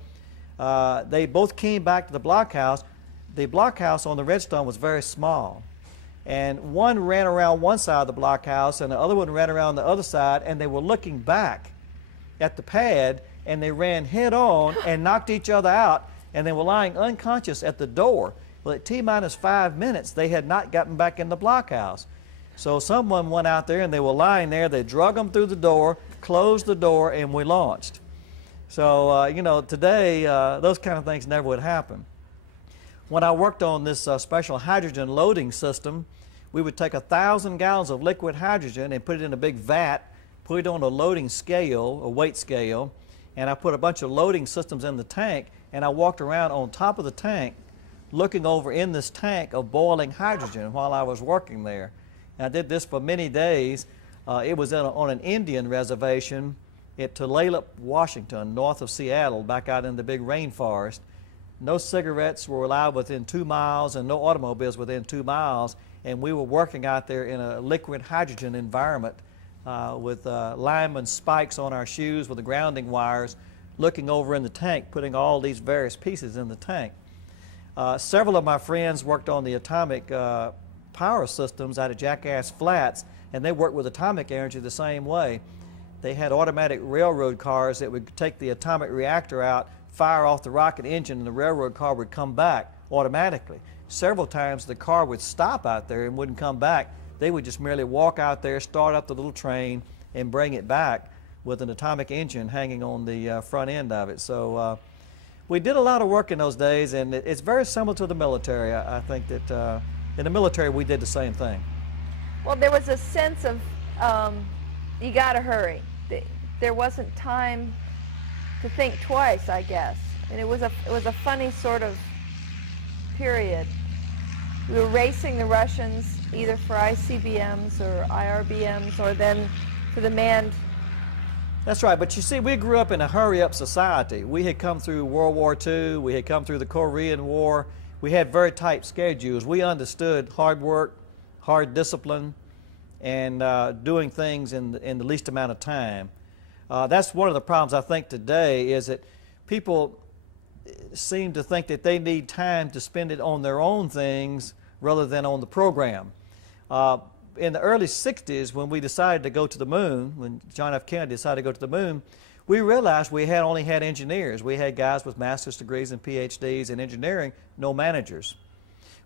They both came back to the blockhouse. The blockhouse on the Redstone was very small, and one ran around one side of the blockhouse and the other one ran around the other side, and they were looking back at the pad, and they ran head on and knocked each other out, and they were lying unconscious at the door. Well, at T-minus 5 minutes, they had not gotten back in the blockhouse. So someone went out there and they were lying there. They drug them through the door, closed the door, and we launched. So, you know, today, those kind of things never would happen. When I worked on this special hydrogen loading system, we would take 1,000 gallons of liquid hydrogen and put it in a big vat, put it on a loading scale, a weight scale, and I put a bunch of loading systems in the tank, and I walked around on top of the tank looking over in this tank of boiling hydrogen while I was working there. And I did this for many days. It was on an Indian reservation at Tulalip, Washington, north of Seattle, back out in the big rainforest. No cigarettes were allowed within 2 miles and no automobiles within 2 miles, and we were working out there in a liquid hydrogen environment with lineman spikes on our shoes with the grounding wires, looking over in the tank, putting all these various pieces in the tank. Several of my friends worked on the atomic power systems out of Jackass Flats, and they worked with atomic energy the same way. They had automatic railroad cars that would take the atomic reactor out, fire off the rocket engine, and the railroad car would come back automatically. Several times the car would stop out there and wouldn't come back. They would just merely walk out there, start up the little train, and bring it back with an atomic engine hanging on the front end of it. So we did a lot of work in those days, and it's very similar to the military. I think that in the military we did the same thing. Well, there was a sense of you got to hurry. There wasn't time to think twice, I guess. And it was a funny sort of period. We were racing the Russians either for ICBMs or IRBMs or then for the manned. That's right, but you see, we grew up in a hurry-up society. We had come through World War II, we had come through the Korean War. We had very tight schedules. We understood hard work, hard discipline, and doing things in the least amount of time. That's one of the problems I think today, is that people seem to think that they need time to spend it on their own things rather than on the program. In the early 60s, when we decided to go to the moon, when John F. Kennedy decided to go to the moon, we realized we had only had engineers. We had guys with master's degrees and PhDs in engineering, no managers.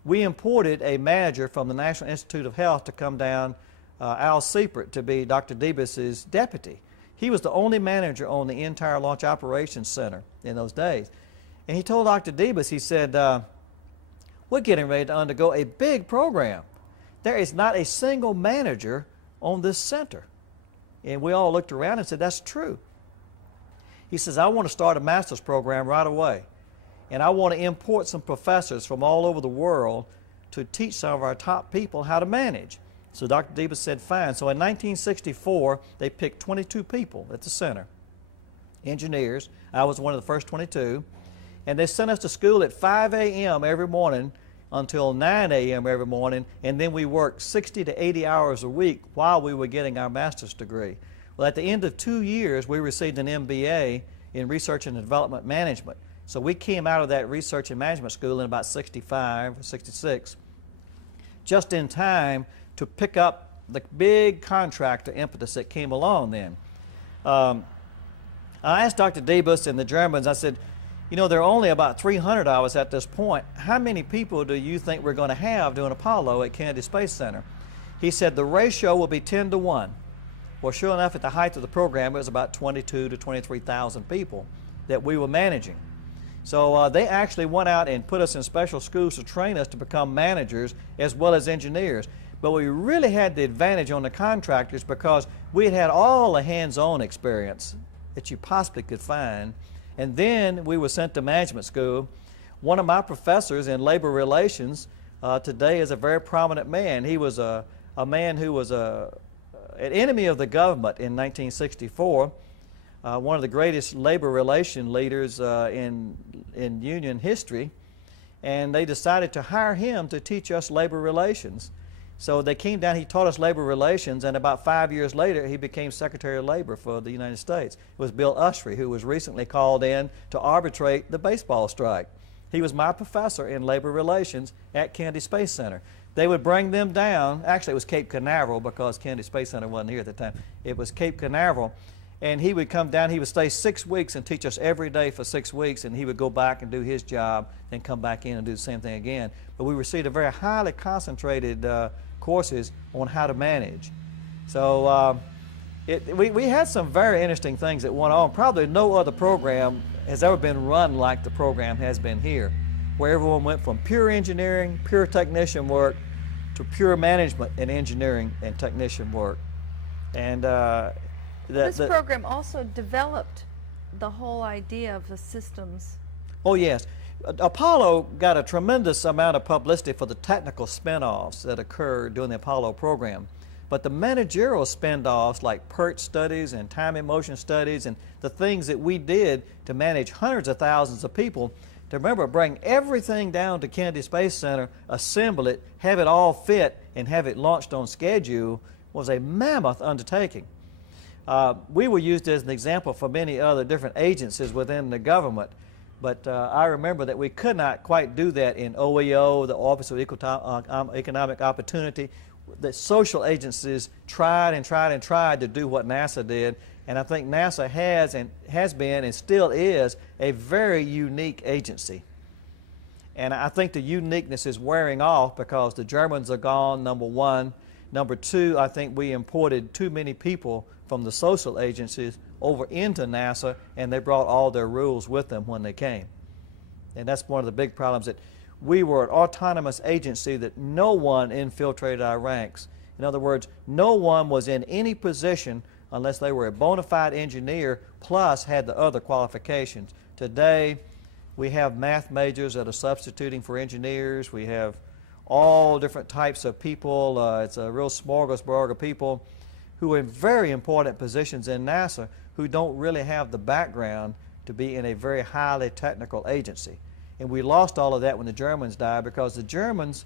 We imported a manager from the National Institute of Health to come down, Al Seipert, to be Dr. Debus's deputy. He was the only manager on the entire Launch Operations Center in those days. And he told Dr. Debus, he said, we're getting ready to undergo a big program. There is not a single manager on this center. And we all looked around and said, that's true. He says, I want to start a master's program right away. And I want to import some professors from all over the world to teach some of our top people how to manage. So Dr. Debus said, fine. So in 1964, they picked 22 people at the center, engineers. I was one of the first 22. And they sent us to school at 5 a.m. every morning until 9 a.m. every morning, and then we worked 60 to 80 hours a week while we were getting our master's degree. Well, at the end of 2 years, we received an MBA in Research and Development Management. So we came out of that Research and Management School in about 65 or 66, just in time to pick up the big contractor impetus that came along then. I asked Dr. Debus and the Germans, I said, you know, there are only about 300 of us at this point. How many people do you think we're going to have doing Apollo at Kennedy Space Center? He said the ratio will be 10 to 1. Well, sure enough, at the height of the program, it was about 22 to 23,000 people that we were managing. So they actually went out and put us in special schools to train us to become managers as well as engineers. But we really had the advantage on the contractors because we had had all the hands-on experience that you possibly could find. And then we were sent to management school. One of my professors in labor relations today is a very prominent man. He was a man who was an enemy of the government in 1964, one of the greatest labor relation leaders in union history. And they decided to hire him to teach us labor relations. So they came down, he taught us labor relations, and about 5 years later, he became Secretary of Labor for the United States. It was Bill Usry, who was recently called in to arbitrate the baseball strike. He was my professor in labor relations at Kennedy Space Center. They would bring them down, actually it was Cape Canaveral because Kennedy Space Center wasn't here at the time. It was Cape Canaveral, and he would come down, he would stay 6 weeks and teach us every day for 6 weeks, and he would go back and do his job, then come back in and do the same thing again. But we received a very highly concentrated courses on how to manage. So we had some very interesting things that went on. Probably no other program has ever been run like the program has been here, where everyone went from pure engineering, pure technician work, to pure management and engineering and technician work. And this program also developed the whole idea of the systems. Oh yes. Apollo got a tremendous amount of publicity for the technical spin-offs that occurred during the Apollo program. But the managerial spin-offs like PERT studies and time and motion studies and the things that we did to manage hundreds of thousands of people, to remember, bring everything down to Kennedy Space Center, assemble it, have it all fit, and have it launched on schedule was a mammoth undertaking. We were used as an example for many other different agencies within the government. But I remember that we could not quite do that in OEO, the Office of Economic Opportunity. The social agencies tried and tried and tried to do what NASA did, and I think NASA has been and still is a very unique agency. And I think the uniqueness is wearing off because the Germans are gone, number one. Number two, I think we imported too many people from the social agencies over into NASA, and they brought all their rules with them when they came. And that's one of the big problems, that we were an autonomous agency that no one infiltrated our ranks. In other words, no one was in any position unless they were a bona fide engineer plus had the other qualifications. Today, we have math majors that are substituting for engineers. We have all different types of people. It's a real smorgasbord of people who are in very important positions in NASA who don't really have the background to be in a very highly technical agency. And we lost all of that when the Germans died, because the Germans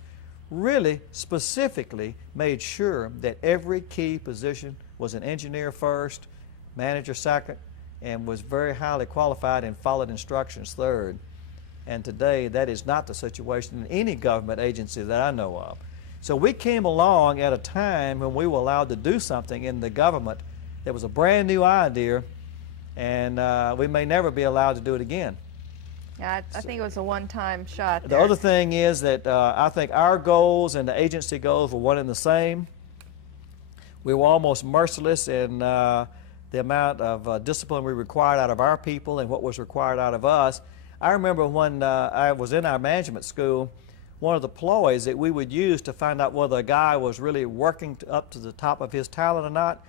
really specifically made sure that every key position was an engineer first, manager second, and was very highly qualified and followed instructions third. And today, that is not the situation in any government agency that I know of. So we came along at a time when we were allowed to do something in the government that was a brand new idea, and we may never be allowed to do it again. Yeah, I think it was a one-time shot The there. other thing is that I think our goals and the agency goals were one and the same. We were almost merciless in the amount of discipline we required out of our people and what was required out of us. I remember when I was in our management school, one of the ploys that we would use to find out whether a guy was really working up to the top of his talent or not,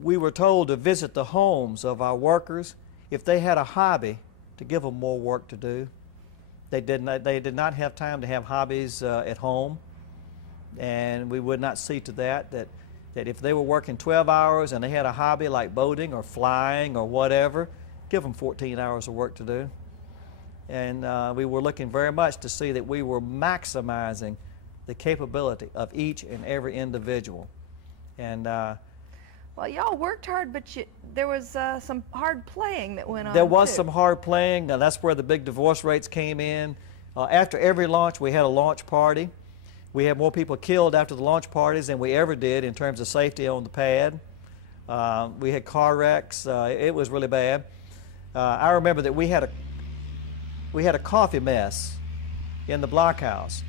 we were told to visit the homes of our workers. If they had a hobby, to give them more work to do. They did not have time to have hobbies at home, and we would not see to that if they were working 12 hours and they had a hobby like boating or flying or whatever, give them 14 hours of work to do. And we were looking very much to see that we were maximizing the capability of each and every individual. And well, y'all worked hard, but there was some hard playing that went on. there was too. some hard playing. That's where the big divorce rates came in. After every launch, we had a launch party. We had more people killed after the launch parties than we ever did in terms of safety on the pad. We had car wrecks. It was really bad. I remember that we had a coffee mess in the blockhouse,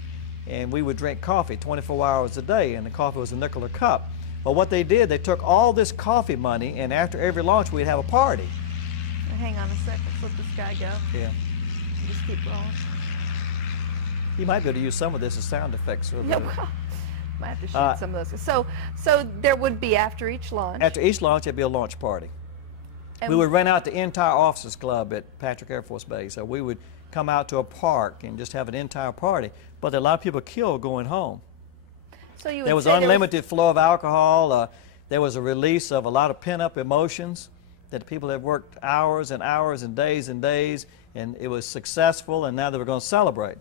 and we would drink coffee 24 hours a day, and the coffee was a nickel a cup. But what they did, they took all this coffee money, and after every launch, we'd have a party. Now, hang on a second, let this guy go. Yeah. Just keep rolling. You might be able to use some of this as sound effects. Yeah, well, might have to shoot some of those. So there would be after each launch. After each launch, there'd be a launch party. And We would rent out the entire officers club at Patrick Air Force Base. So we would come out to a park and just have an entire party. But there were a lot of people killed going home. So you would There was say unlimited flow of alcohol. There was a release of a lot of pent-up emotions that people had worked hours and hours and days, and it was successful, and now they were going to celebrate.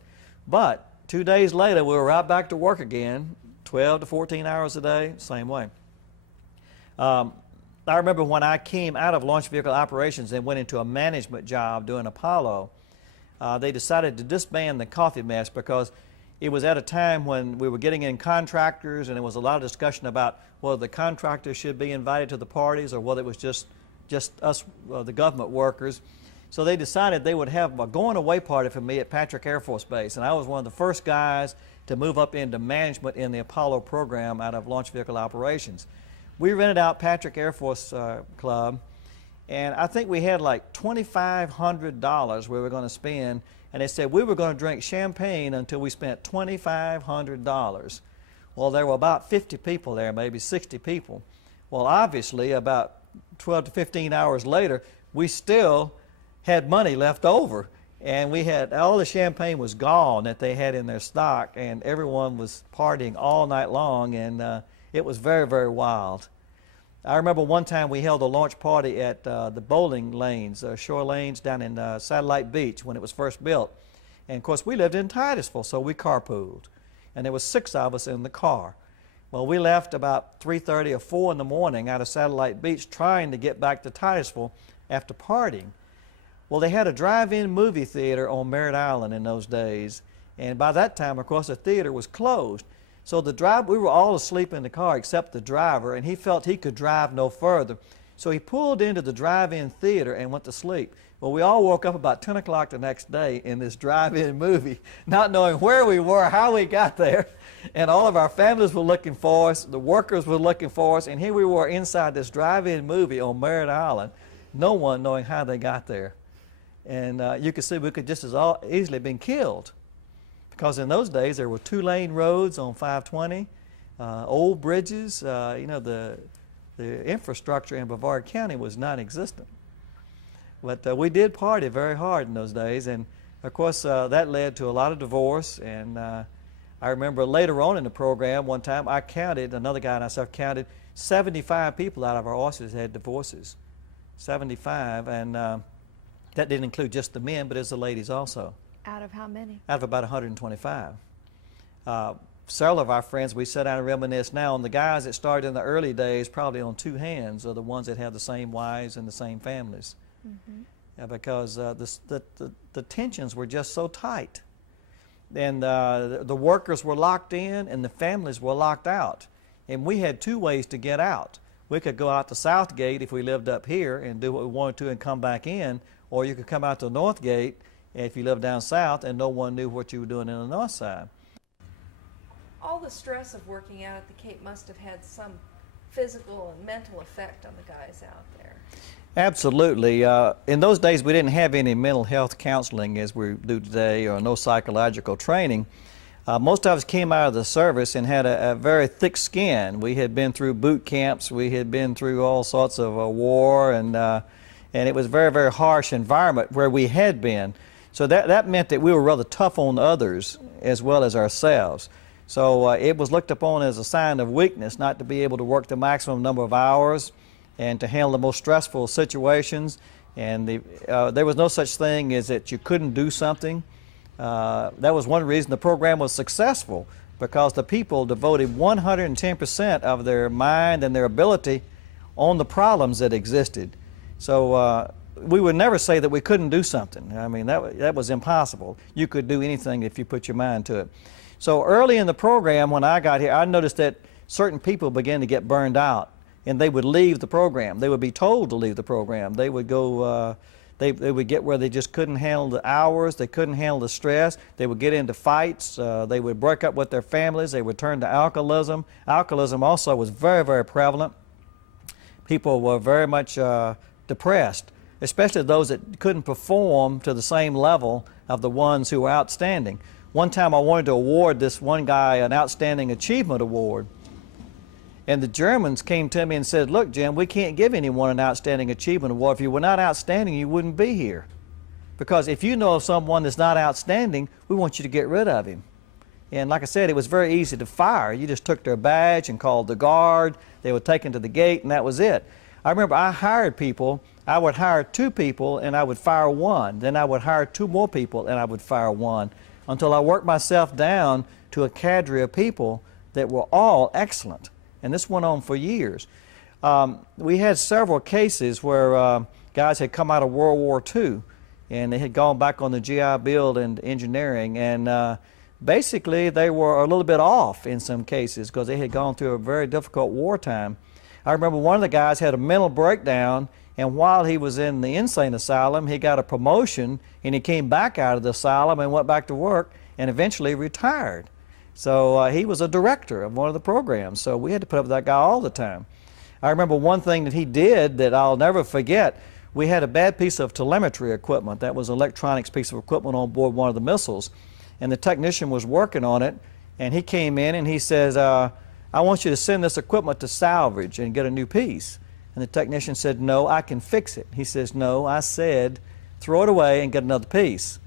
But 2 days later, we were right back to work again, 12 to 14 hours a day, same way. I remember when I came out of launch vehicle operations and went into a management job doing Apollo, they decided to disband the coffee mess because it was at a time when we were getting in contractors, and there was a lot of discussion about whether the contractors should be invited to the parties or whether it was just us, the government workers. So they decided they would have a going-away party for me at Patrick Air Force Base, and I was one of the first guys to move up into management in the Apollo program out of launch vehicle operations. We rented out Patrick Air Force Club, and I think we had like $2,500 we were going to spend, and they said we were going to drink champagne until we spent $2,500. Well, there were about 50 people there, maybe 60 people. Well, obviously, about 12 to 15 hours later, we still had money left over, and we had all the champagne was gone that they had in their stock, and everyone was partying all night long, and it was very, very wild. I remember one time we held a launch party at the bowling lanes, shore lanes down in Satellite Beach when it was first built, and of course we lived in Titusville, so we carpooled, and there was 6 of us in the car. Well, we left about 3:30 or 4 in the morning out of Satellite Beach trying to get back to Titusville after partying. Well, they had a drive-in movie theater on Merritt Island in those days, and by that time, of course, the theater was closed. So we were all asleep in the car except the driver, and he felt he could drive no further. So he pulled into the drive-in theater and went to sleep. Well, we all woke up about 10 o'clock the next day in this drive-in movie, not knowing where we were, how we got there, and all of our families were looking for us, the workers were looking for us, and here we were inside this drive-in movie on Merritt Island, no one knowing how they got there. And you could see we could just as easily been killed, because in those days there were 2-lane roads on 520, old bridges. You know, the the infrastructure in Brevard County was non-existent. But we did party very hard in those days, and of course that led to a lot of divorce. And I remember later on in the program, one time I counted, another guy and myself counted, 75 people out of our officers had divorces. 75, and that didn't include just the men, but it's the ladies also. Out of how many? Out of about 125. Several of our friends, we sit down and reminisce now on the guys that started in the early days, probably on two hands, are the ones that have the same wives and the same families. Mm-hmm. Because the tensions were just so tight. And the workers were locked in and the families were locked out. And we had two ways to get out. We could go out the south gate if we lived up here and do what we wanted to and come back in, or you could come out the north gate if you lived down south and no one knew what you were doing in the north side. All the stress of working out at the Cape must have had some physical and mental effect on the guys out there. Absolutely. In those days we didn't have any mental health counseling as we do today, or no psychological training. Most of us came out of the service and had a very thick skin. We had been through boot camps, we had been through all sorts of war, and it was a very, very harsh environment where we had been. So that meant that we were rather tough on others as well as ourselves. So it was looked upon as a sign of weakness not to be able to work the maximum number of hours and to handle the most stressful situations. And there was no such thing as that you couldn't do something. That was one reason the program was successful, because the people devoted 110% of their mind and their ability on the problems that existed. So we would never say that we couldn't do something. I mean, that was impossible. You could do anything if you put your mind to it. So early in the program, when I got here, I noticed that certain people began to get burned out, and they would leave the program. They would be told to leave the program. They would go, they would get where they just couldn't handle the hours, they couldn't handle the stress, they would get into fights, they would break up with their families, they would turn to alcoholism. Alcoholism also was very, very prevalent. People were very much depressed, especially those that couldn't perform to the same level of the ones who were outstanding. One time I wanted to award this one guy an Outstanding Achievement Award. And the Germans came to me and said, "Look, Jim, we can't give anyone an Outstanding Achievement Award. If you were not outstanding, you wouldn't be here. Because if you know of someone that's not outstanding, we want you to get rid of him." And like I said, it was very easy to fire. You just took their badge and called the guard. They were taken to the gate, and that was it. I remember I hired people. I would hire 2 people, and I would fire 1. Then I would hire 2 more people, and I would fire 1. Until I worked myself down to a cadre of people that were all excellent. And this went on for years. We had several cases where guys had come out of World War II, and they had gone back on the GI Bill and engineering, and basically they were a little bit off in some cases because they had gone through a very difficult wartime. I remember one of the guys had a mental breakdown, and while he was in the insane asylum, he got a promotion, and he came back out of the asylum and went back to work and eventually retired. So he was a director of one of the programs, so we had to put up with that guy all the time. I remember one thing that he did that I'll never forget. We had a bad piece of telemetry equipment. That was an electronics piece of equipment on board one of the missiles, and the technician was working on it, and he came in and he says, "I want you to send this equipment to salvage and get a new piece." And the technician said, "No, I can fix it." He says, "No, I said throw it away and get another piece."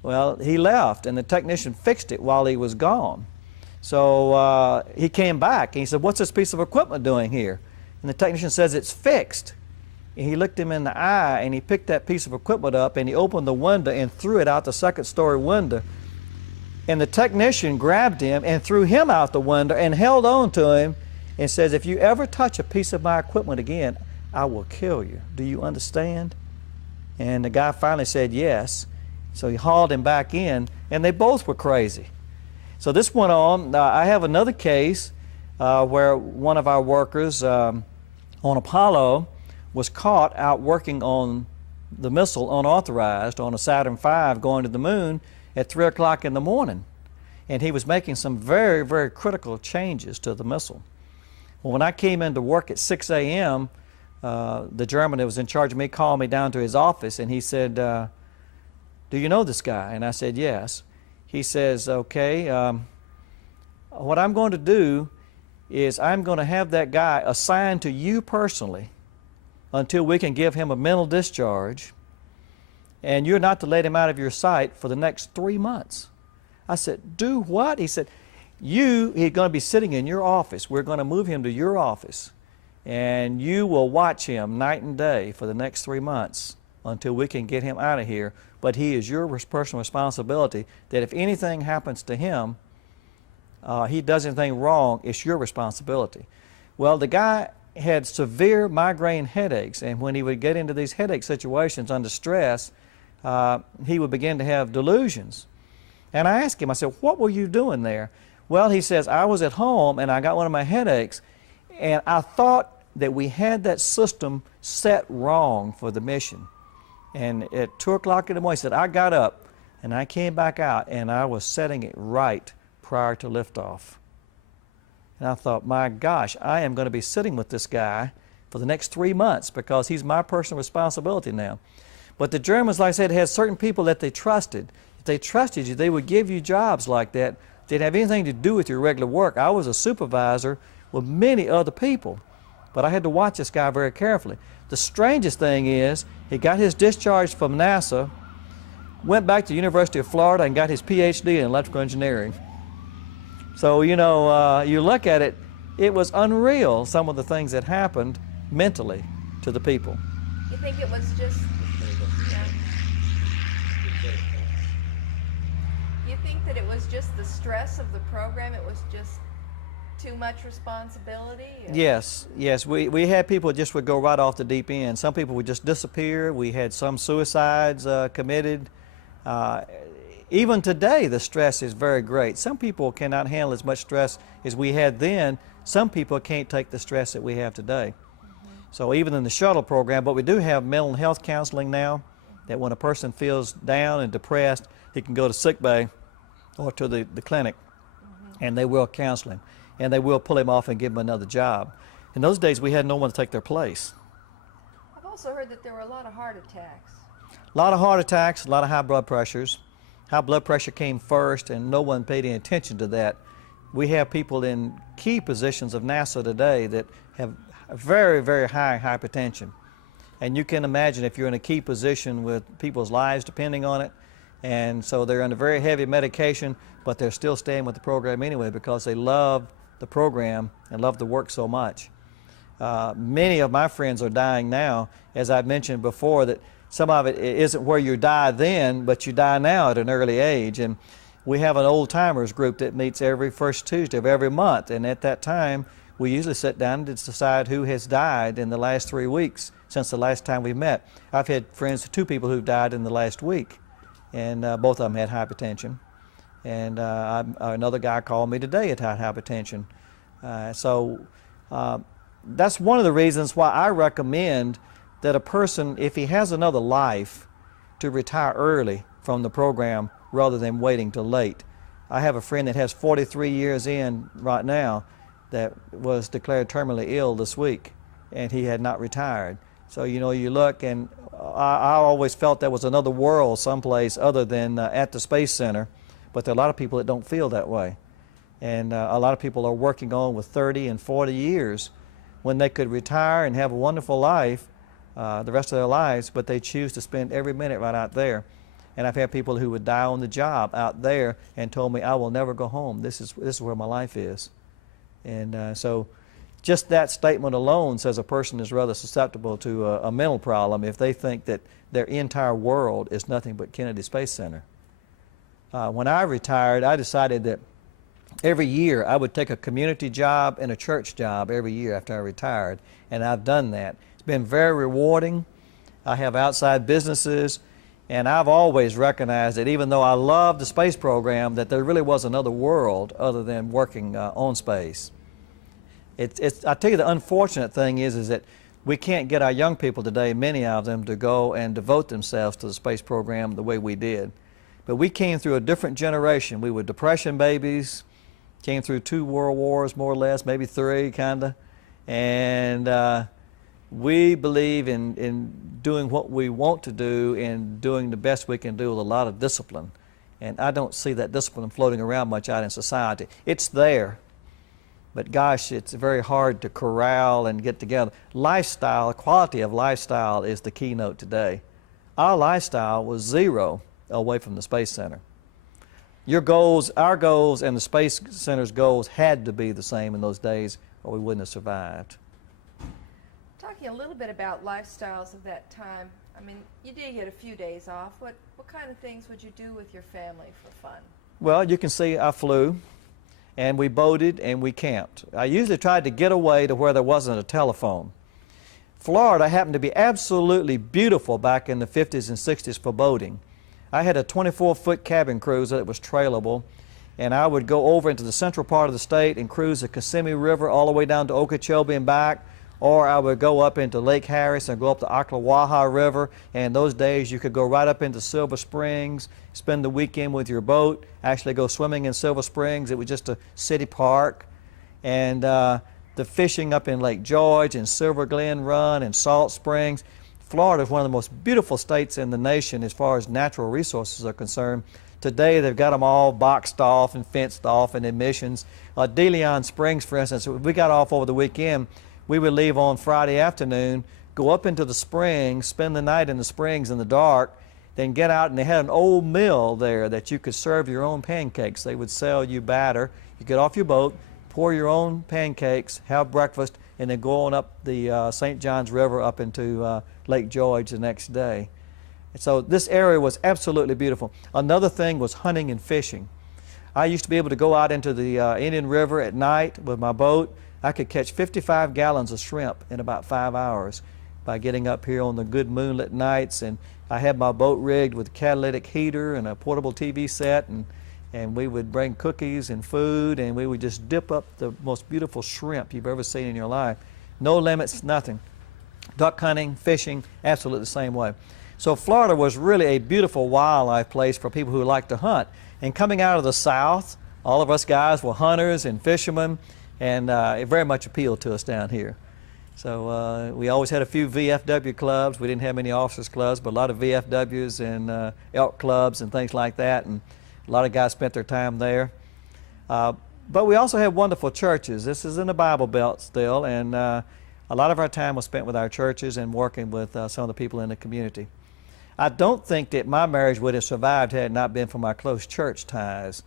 Well, he left, and the technician fixed it while he was gone. So he came back, and he said, "What's this piece of equipment doing here?" And the technician says, "It's fixed." And he looked him in the eye, and he picked that piece of equipment up, and he opened the window and threw it out the second-story window. And the technician grabbed him and threw him out the window and held on to him and says, "If you ever touch a piece of my equipment again, I will kill you. Do you understand?" And the guy finally said yes. So he hauled him back in, and they both were crazy. So this went on. I have another case where one of our workers on Apollo was caught out working on the missile unauthorized on a Saturn V going to the moon at 3 o'clock in the morning. And he was making some very, very critical changes to the missile. Well, when I came into work at 6 a.m., the German that was in charge of me called me down to his office, and he said, "Do you know this guy?" And I said, "Yes." He says, "Okay, what I'm going to do is I'm going to have that guy assigned to you personally until we can give him a mental discharge, and you're not to let him out of your sight for the next 3 months. I said, do what? He said, he's going to be sitting in your office. We're going to move him to your office, and you will watch him night and day for the next 3 months until we can get him out of here. But he is your personal responsibility, that if anything happens to him, he does anything wrong, it's your responsibility. Well, the guy had severe migraine headaches, and when he would get into these headache situations under stress, he would begin to have delusions. And I asked him, I said, what were you doing there? Well, he says, I was at home and I got one of my headaches, and I thought that we had that system set wrong for the mission. And at 2 o'clock in the morning, he said, I got up and I came back out and I was setting it right prior to liftoff. And I thought, my gosh, I am going to be sitting with this guy for the next 3 months because he's my personal responsibility now. But the Germans, like I said, had certain people that they trusted. If they trusted you, they would give you jobs like that. They didn't have anything to do with your regular work. I was a supervisor with many other people, but I had to watch this guy very carefully. The strangest thing is, he got his discharge from NASA, went back to the University of Florida and got his PhD in electrical engineering. So, you know, you look at it, it was unreal, some of the things that happened mentally to the people. You think it was just, you think that it was just the stress of the program? It was just too much responsibility? Or? Yes. We had people just would go right off the deep end. Some people would just disappear. We had some suicides committed. Even today, the stress is very great. Some people cannot handle as much stress as we had then. Some people can't take the stress that we have today. So even in the shuttle program, but we do have mental health counseling now, that when a person feels down and depressed, he can go to sick bay or to the clinic, and they will counsel him. And they will pull him off and give him another job. In those days, we had no one to take their place. I've also heard that there were a lot of heart attacks. A lot of heart attacks, a lot of high blood pressures. High blood pressure came first, and no one paid any attention to that. We have people in key positions of NASA today that have very, very high hypertension. And you can imagine if you're in a key position with people's lives depending on it, and so they're under very heavy medication, but they're still staying with the program anyway because they love the program and love the work so much. Many of my friends are dying now, as I've mentioned before, that some of it isn't where you die then, but you die now at an early age. And we have an old-timers group that meets every first Tuesday of every month, and at that time we usually sit down to decide who has died in the last 3 weeks since the last time we met. I've had friends, 2 people who've died in the last week, and both of them had hypertension. And another guy called me today that had hypertension. So that's one of the reasons why I recommend that a person, if he has another life, to retire early from the program rather than waiting till late. I have a friend that has 43 years in right now that was declared terminally ill this week, and he had not retired. So, you know, you look, and I always felt there was another world someplace other than at the Space Center, but there are a lot of people that don't feel that way. And a lot of people are working on with 30 and 40 years when they could retire and have a wonderful life the rest of their lives, but they choose to spend every minute right out there. And I've had people who would die on the job out there and told me, I will never go home. This is where my life is. And so just that statement alone says a person is rather susceptible to a mental problem if they think that their entire world is nothing but Kennedy Space Center. When I retired, I decided that every year I would take a community job and a church job every year after I retired, and I've done that. It's been very rewarding. I have outside businesses, and I've always recognized that even though I love the space program, that there really was another world other than working on space. I tell you, the unfortunate thing is that we can't get our young people today, many of them, to go and devote themselves to the space program the way we did. But we came through a different generation. We were Depression babies, came through 2 world wars, more or less, maybe 3, kind of. And we believe in doing what we want to do and doing the best we can do with a lot of discipline. And I don't see that discipline floating around much out in society. It's there, But gosh, it's very hard to corral and get together. Lifestyle, quality of lifestyle is the keynote today. Our lifestyle was zero away from the Space Center. Your goals, our goals, and the Space Center's goals had to be the same in those days, or we wouldn't have survived. Talking a little bit about lifestyles of that time, I mean, you did get a few days off. What kind of things would you do with your family for fun? Well, you can see I flew, and we boated, and we camped. I usually tried to get away to where there wasn't a telephone. Florida happened to be absolutely beautiful back in the 50s and 60s for boating. I had a 24-foot cabin cruiser that was trailable, and I would go over into the central part of the state and cruise the Kissimmee River all the way down to Okeechobee and back, or I would go up into Lake Harris and go up the Ocklawaha River, and those days you could go right up into Silver Springs, spend the weekend with your boat, actually go swimming in Silver Springs. It was just a city park, and the fishing up in Lake George and Silver Glen Run and Salt Springs. Florida is one of the most beautiful states in the nation as far as natural resources are concerned. Today they've got them all boxed off and fenced off and admissions. De Leon Springs, for instance, we got off over the weekend. We would leave on Friday afternoon, go up into the springs, spend the night in the springs in the dark, then get out, and they had an old mill there that you could serve your own pancakes. They would sell you batter. You get off your boat, pour your own pancakes, have breakfast, and then go on up the St. Johns River up into Lake George the next day. And so this area was absolutely beautiful. Another thing was hunting and fishing. I used to be able to go out into the Indian River at night with my boat. I could catch 55 gallons of shrimp in about 5 hours by getting up here on the good moonlit nights. And I had my boat rigged with a catalytic heater and a portable TV set, and we would bring cookies and food, and we would just dip up the most beautiful shrimp you've ever seen in your life. No limits, nothing. Duck hunting, fishing, absolutely the same way. So Florida was really a beautiful wildlife place for people who like to hunt. And coming out of the South, all of us guys were hunters and fishermen, and it very much appealed to us down here. So we always had a few VFW clubs. We didn't have many officers clubs, but a lot of VFWs and elk clubs and things like that, and a lot of guys spent their time there. But we also had wonderful churches. This is in the Bible Belt still, and a lot of our time was spent with our churches and working with some of the people in the community. I don't think that my marriage would have survived had it not been for my close church ties.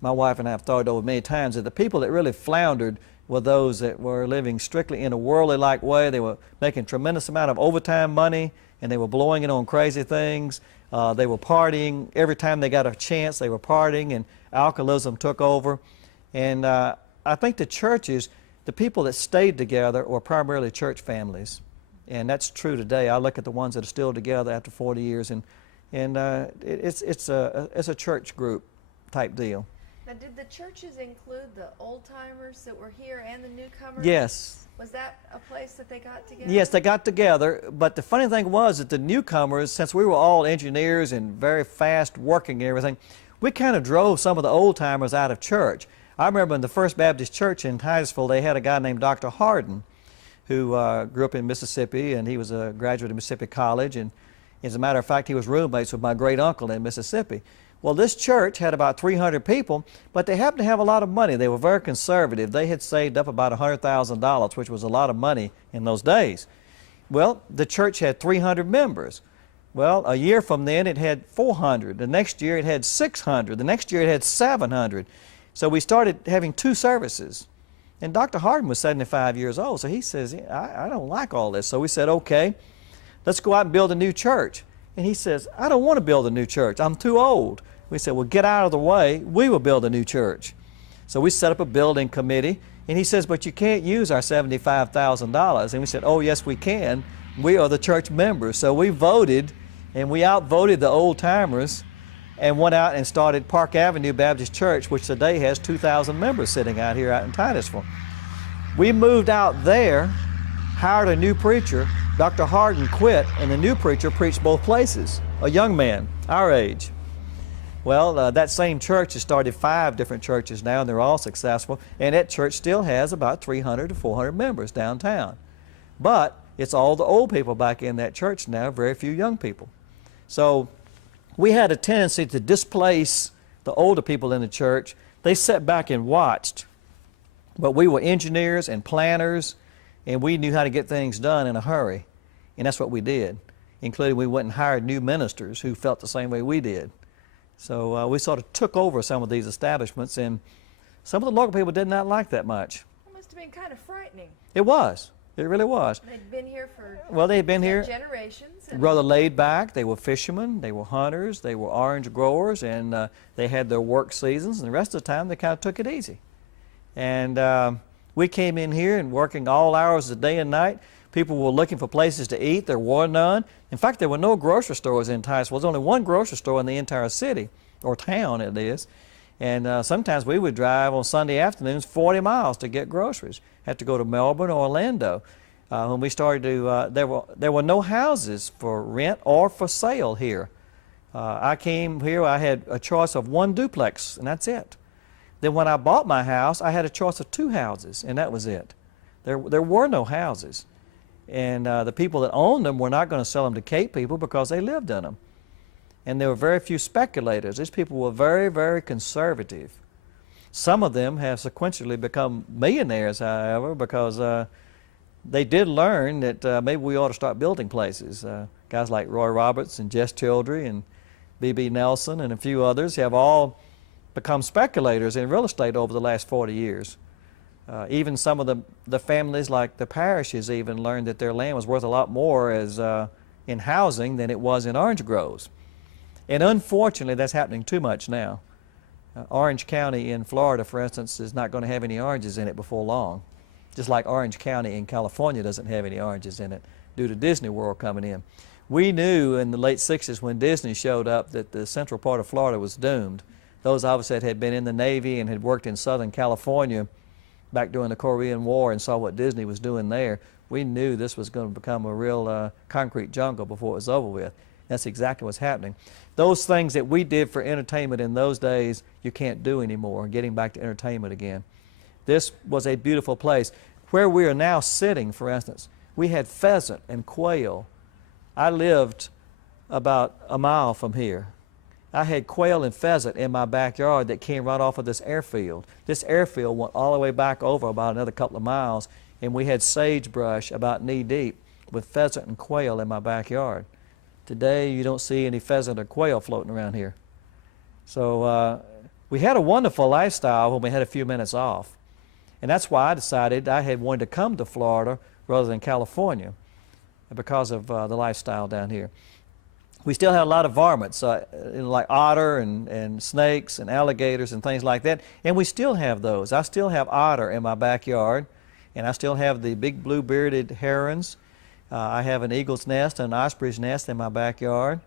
My wife and I have thought over many times that the people that really floundered were those that were living strictly in a worldly-like way. They were making tremendous amount of overtime money, and they were blowing it on crazy things. They were partying. Every time they got a chance, they were partying, and alcoholism took over. And I think the churches, the people that stayed together were primarily church families. And that's true today. I look at the ones that are still together after 40 years, and it's a church group type deal. Now, did the churches include the old-timers that were here and the newcomers? Yes. Was that a place that they got together? Yes, they got together, but the funny thing was that the newcomers, since we were all engineers and very fast working and everything, we kind of drove some of the old-timers out of church. I remember in the First Baptist Church in Huntsville, they had a guy named Dr. Hardin, who grew up in Mississippi, and he was a graduate of Mississippi College, and as a matter of fact, he was roommates with my great uncle in Mississippi. Well, this church had about 300 people, but they happened to have a lot of money. They were very conservative. They had saved up about $100,000, which was a lot of money in those days. Well, the church had 300 members. Well, a year from then, it had 400. The next year, it had 600. The next year, it had 700. So we started having 2 services. And Dr. Hardin was 75 years old, so he says, I don't like all this. So we said, okay, let's go out and build a new church. And he says, I don't want to build a new church. I'm too old. We said, well, get out of the way. We will build a new church. So we set up a building committee. And he says, but you can't use our $75,000. And we said, oh, yes, we can. We are the church members. So we voted, and we outvoted the old-timers and went out and started Park Avenue Baptist Church, which today has 2,000 members sitting out here out in Titusville. We moved out there, hired a new preacher. Dr. Hardin quit, and the new preacher preached both places, a young man, our age. Well, that same church has started 5 different churches now, and they're all successful, and that church still has about 300 to 400 members downtown. But it's all the old people back in that church now, very few young people. So we had a tendency to displace the older people in the church. They sat back and watched But we were engineers and planners, and we knew how to get things done in a hurry. And that's what we did, including we went and hired new ministers who felt the same way we did. So we sort of took over some of these establishments, and some of the local people did not like that much. It must have been kind of frightening. It was. It really was. They'd been here for They'd been here generations. And rather laid back. They were fishermen, they were hunters, they were orange growers, and they had their work seasons, and the rest of the time they kind of took it easy. And we came in here and working all hours of the day and night. People were looking for places to eat. There were none. In fact, there were no grocery stores in Titusville. There was only one grocery store in the entire city, or town it is. And sometimes we would drive on Sunday afternoons 40 miles to get groceries. Had to go to Melbourne or Orlando. When we started to, there were no houses for rent or for sale here. I came here, I had a choice of one duplex, and that's it. Then when I bought my house, I had a choice of two houses, and that was it. There were no houses. And the people that owned them were not going to sell them to Cape people because they lived in them. And there were very few speculators. These people were very, very conservative. Some of them have sequentially become millionaires, however, because they did learn that maybe we ought to start building places. Guys like Roy Roberts and Jess Childry and B.B. Nelson and a few others have all become speculators in real estate over the last 40 years. Even some of the families, like the parishes, even learned that their land was worth a lot more as in housing than it was in orange groves. And unfortunately, that's happening too much now. Orange County in Florida, for instance, is not going to have any oranges in it before long. Just like Orange County in California doesn't have any oranges in it due to Disney World coming in. We knew in the late 60s when Disney showed up that the central part of Florida was doomed. Those of us that had been in the Navy and had worked in Southern California back during the Korean War and saw what Disney was doing there, we knew this was going to become a real concrete jungle before it was over with. That's exactly what's happening. Those things that we did for entertainment in those days, you can't do anymore, getting back to entertainment again. This was a beautiful place. Where we are now sitting, for instance, we had pheasant and quail. I lived about a mile from here. I had quail and pheasant in my backyard that came right off of this airfield. This airfield went all the way back over about another couple of miles, and we had sagebrush about knee deep with pheasant and quail in my backyard. Today, you don't see any pheasant or quail floating around here. So we had a wonderful lifestyle when we had a few minutes off. And that's why I decided I had wanted to come to Florida rather than California, because of the lifestyle down here. We still have a lot of varmints, like otter and snakes and alligators and things like that, and we still have those. I still have otter in my backyard, and I still have the big blue-bearded herons. I have an eagle's nest and an osprey's nest in my backyard,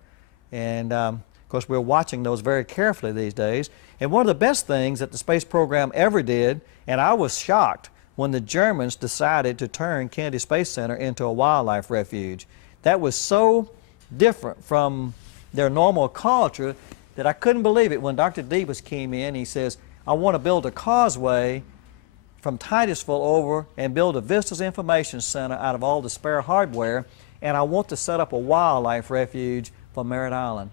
and of course we're watching those very carefully these days. And one of the best things that the space program ever did, and I was shocked when the Germans decided to turn Kennedy Space Center into a wildlife refuge. That was so different from their normal culture that I couldn't believe it when Dr. Debus came in. He says, I want to build a causeway from Titusville over and build a Vistas Information Center out of all the spare hardware, and I want to set up a wildlife refuge for Merritt Island.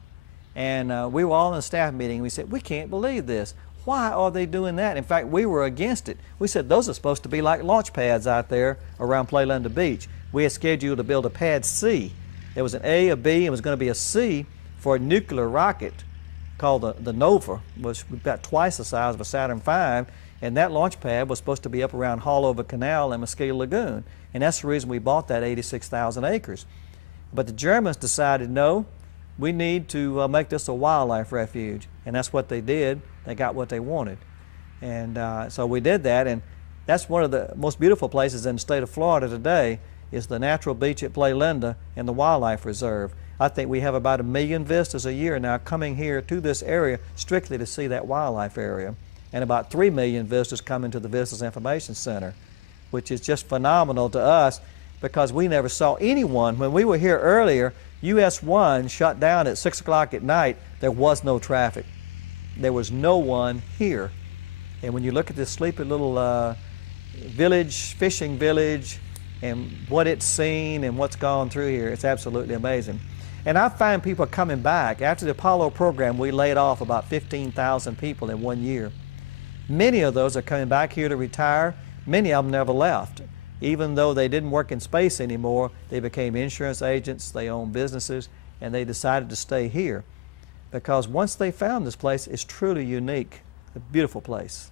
And we were all in a staff meeting. We said, we can't believe this. Why are they doing that? In fact, we were against it. We said, those are supposed to be like launch pads out there around Playlanda Beach. We had scheduled to build a pad C. There was an A, a B, and it was going to be a C for a nuclear rocket called the Nova, which was about twice the size of a Saturn V, and that launch pad was supposed to be up around Haulover Canal and Mosquito Lagoon, and that's the reason we bought that 86,000 acres. But the Germans decided, no, we need to make this a wildlife refuge, and that's what they did. They got what they wanted, and so we did that, and that's one of the most beautiful places in the state of Florida today is the natural beach at Playlanda and the wildlife reserve. I think we have about 1 million visitors a year now coming here to this area strictly to see that wildlife area, and about 3 million visitors coming to the Visitors Information Center, which is just phenomenal to us because we never saw anyone. When we were here earlier, US 1 shut down at 6 o'clock at night. There was no traffic. There was no one here. And when you look at this sleepy little village, fishing village, and what it's seen and what's gone through here, it's absolutely amazing. And I find people coming back. After the Apollo program, we laid off about 15,000 people in 1 year. Many of those are coming back here to retire. many of them never left. Even though they didn't work in space anymore, they became insurance agents, they owned businesses, and they decided to stay here. Because once they found this place, it's truly unique, a beautiful place.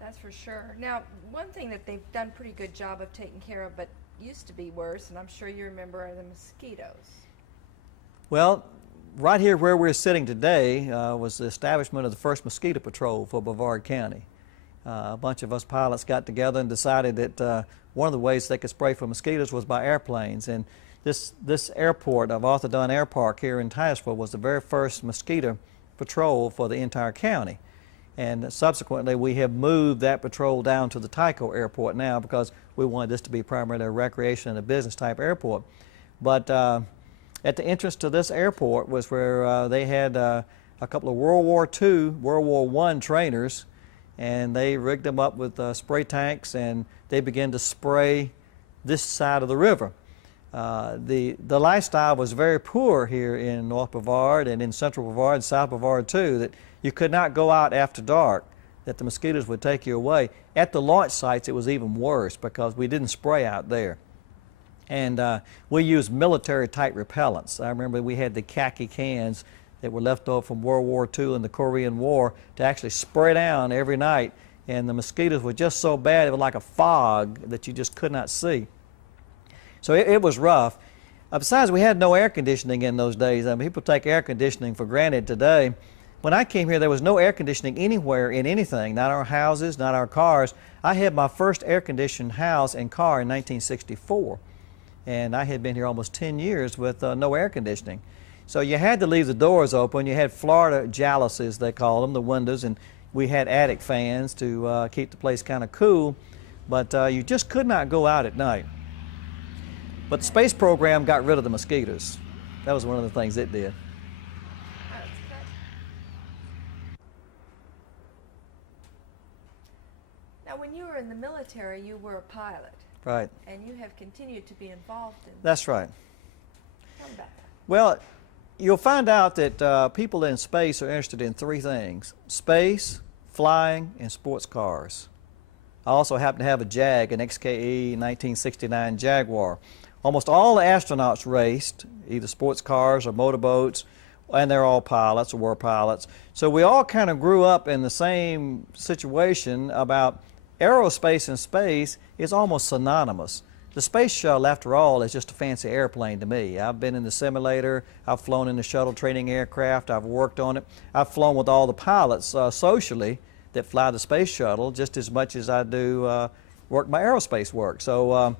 That's for sure. Now, one thing that they've done a pretty good job of taking care of, but used to be worse, and I'm sure you remember, are the mosquitoes. Well, right here where we're sitting today was the establishment of the first mosquito patrol for Brevard County. A bunch of us pilots got together and decided that one of the ways they could spray for mosquitoes was by airplanes. And this airport of Arthur Dunn Air Park here in Huntsville was the very first mosquito patrol for the entire county. And subsequently, we have moved that patrol down to the Tyco airport now because we wanted this to be primarily a recreation and a business type airport. But at the entrance to this airport was where they had a couple of World War II, World War I trainers, and they rigged them up with spray tanks, and they began to spray this side of the river. The lifestyle was very poor here in North Brevard and in Central Brevard and South Brevard too, that you could not go out after dark, that the mosquitoes would take you away. At the launch sites it was even worse because we didn't spray out there. And we used military type repellents. I remember we had the khaki cans that were left over from World War II and the Korean War to actually spray down every night, and the mosquitoes were just so bad it was like a fog that you just could not see. So it was rough. Besides, we had no air conditioning in those days. I mean, people take air conditioning for granted today. When I came here, there was no air conditioning anywhere in anything, not our houses, not our cars. I had my first air-conditioned house and car in 1964, and I had been here almost 10 years with no air conditioning. So you had to leave the doors open. You had Florida jalousies, they call them, the windows, and we had attic fans to keep the place kind of cool, but you just could not go out at night. But the space program got rid of the mosquitoes. That was one of the things it did. Now, when you were in the military, you were a pilot. Right. And you have continued to be involved in. That's right. Tell me about that. Well, you'll find out that people in space are interested in three things: space, flying, and sports cars. I also happen to have a Jag, an XKE 1969 Jaguar. Almost all the astronauts raced, either sports cars or motorboats, and they're all pilots or were pilots. So we all kind of grew up in the same situation about aerospace and space is almost synonymous. The space shuttle, after all, is just a fancy airplane to me. I've been in the simulator, I've flown in the shuttle training aircraft, I've worked on it. I've flown with all the pilots socially that fly the space shuttle just as much as I do work my aerospace work. So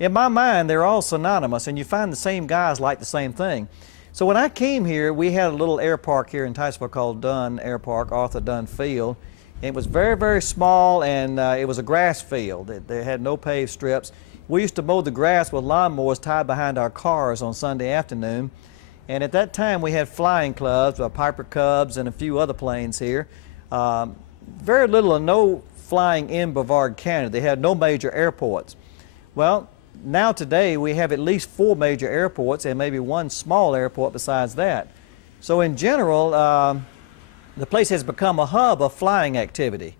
in my mind, they're all synonymous, and you find the same guys like the same thing. So when I came here, we had a little air park here in Huntsville called Dunn Air Park, Arthur Dunn Field. It was very, very small, and it was a grass field. They had no paved strips. We used to mow the grass with lawnmowers tied behind our cars on Sunday afternoon. And at that time, we had flying clubs, Piper Cubs, and a few other planes here. Very little or no flying in Brevard County. They had no major airports. Well, now today, we have at least 4 major airports and maybe 1 small airport besides that. So in general, the place has become a hub of flying activity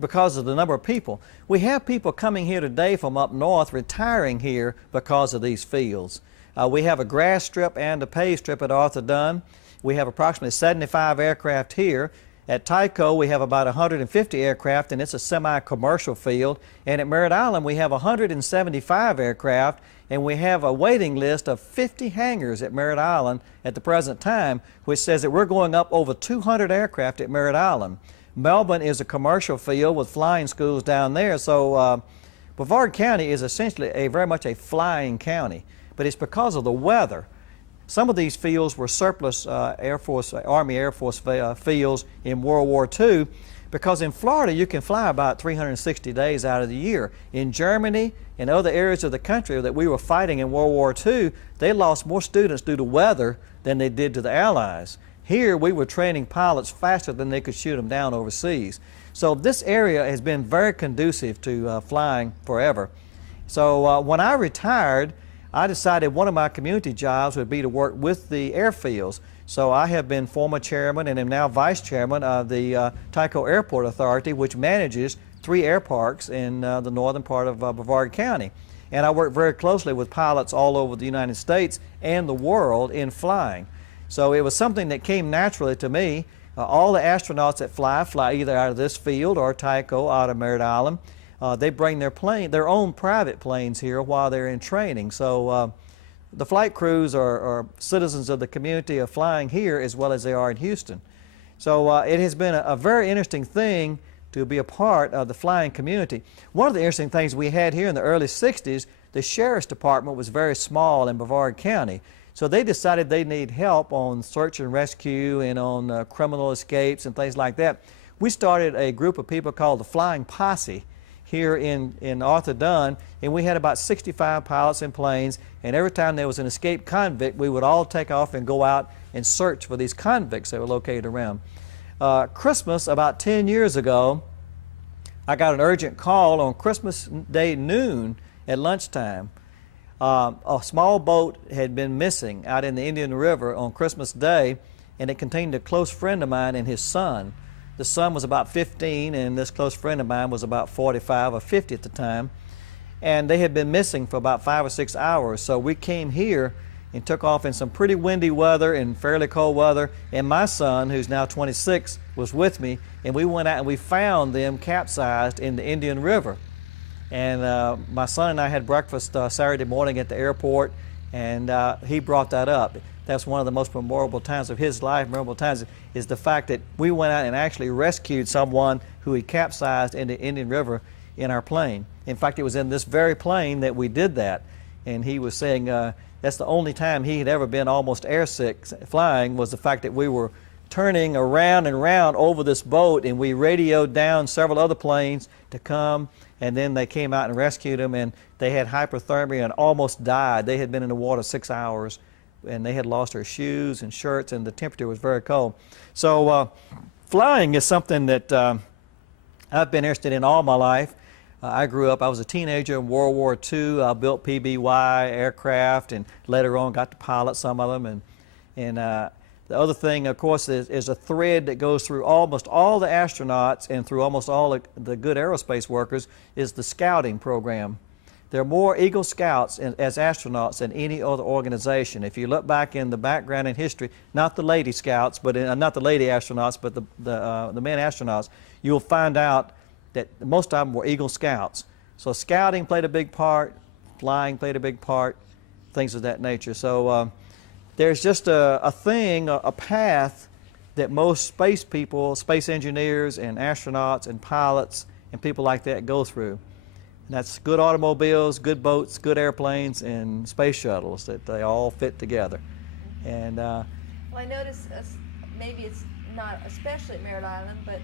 because of the number of people. We have people coming here today from up north retiring here because of these fields. We have a grass strip and a paved strip at Arthur Dunn. We have approximately 75 aircraft here. At Tyco, we have about 150 aircraft, and it's a semi-commercial field. And at Merritt Island, we have 175 aircraft, and we have a waiting list of 50 hangars at Merritt Island at the present time, which says that we're going up over 200 aircraft at Merritt Island. Melbourne is a commercial field with flying schools down there, so Brevard County is essentially very much a flying county, but it's because of the weather. Some of these fields were surplus Army Air Force fields in World War II, because in Florida you can fly about 360 days out of the year. In Germany and other areas of the country that we were fighting in World War II, they lost more students due to weather than they did to the Allies. Here we were training pilots faster than they could shoot them down overseas. So this area has been very conducive to flying forever. So when I retired, I decided one of my community jobs would be to work with the airfields. So I have been former chairman and am now vice chairman of the Tyco Airport Authority, which manages 3 air parks in the northern part of Brevard County. And I work very closely with pilots all over the United States and the world in flying. So it was something that came naturally to me. All the astronauts that fly either out of this field or Tycho out of Merritt Island. They bring their own private planes here while they're in training. So the flight crews are citizens of the community of flying here as well as they are in Houston. So it has been a very interesting thing to be a part of the flying community. One of the interesting things we had here in the early 60s, the Sheriff's Department was very small in Brevard County. So they decided they need help on search and rescue and on criminal escapes and things like that. We started a group of people called the Flying Posse here in Arthur Dunn, and we had about 65 pilots and planes, and every time there was an escaped convict, we would all take off and go out and search for these convicts that were located around. Christmas, about 10 years ago, I got an urgent call on Christmas Day noon at lunchtime. A small boat had been missing out in the Indian River on Christmas Day, and it contained a close friend of mine and his son. The son was about 15, and this close friend of mine was about 45 or 50 at the time. And they had been missing for about 5 or 6 hours. So we came here and took off in some pretty windy weather and fairly cold weather. And my son, who's now 26, was with me. And we went out and we found them capsized in the Indian River. And my son and I had breakfast Saturday morning at the airport, and he brought that up. That's one of the most memorable times of his life. Memorable times is the fact that we went out and actually rescued someone who had capsized in the Indian River in our plane. In fact, it was in this very plane that we did that. And he was saying that's the only time he had ever been almost airsick flying, was the fact that we were turning around and around over this boat, and we radioed down several other planes to come, and then they came out and rescued him, and they had hypothermia and almost died. They had been in the water 6 hours, and they had lost their shoes and shirts, and the temperature was very cold. So flying is something that I've been interested in all my life. I was a teenager in World War II. I built PBY aircraft, and later on got to pilot some of them. And the other thing, of course, is a thread that goes through almost all the astronauts and through almost all the good aerospace workers is the scouting program. There are more Eagle Scouts as astronauts than any other organization. If you look back in the background in history, not the lady scouts, but not the lady astronauts, but the men astronauts, you'll find out that most of them were Eagle Scouts. So scouting played a big part, flying played a big part, things of that nature. So there's just a path that most space people, space engineers and astronauts and pilots and people like that go through. And that's good automobiles, good boats, good airplanes, and space shuttles, that they all fit together. And well, I notice maybe it's not especially at Merritt Island, but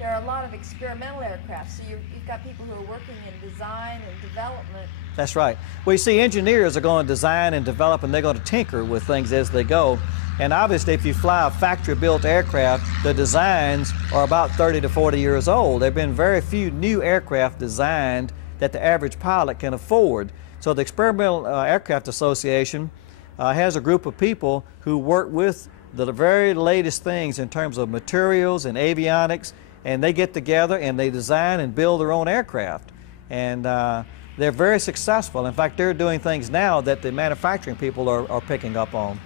there are a lot of experimental aircraft. So you've got people who are working in design and development. That's right. Well, you see, engineers are going to design and develop, and they're going to tinker with things as they go. And obviously, if you fly a factory-built aircraft, the designs are about 30 to 40 years old. There have been very few new aircraft designed that the average pilot can afford. So the Experimental Aircraft Association has a group of people who work with the very latest things in terms of materials and avionics, and they get together and they design and build their own aircraft. And they're very successful. In fact, they're doing things now that the manufacturing people are picking up on.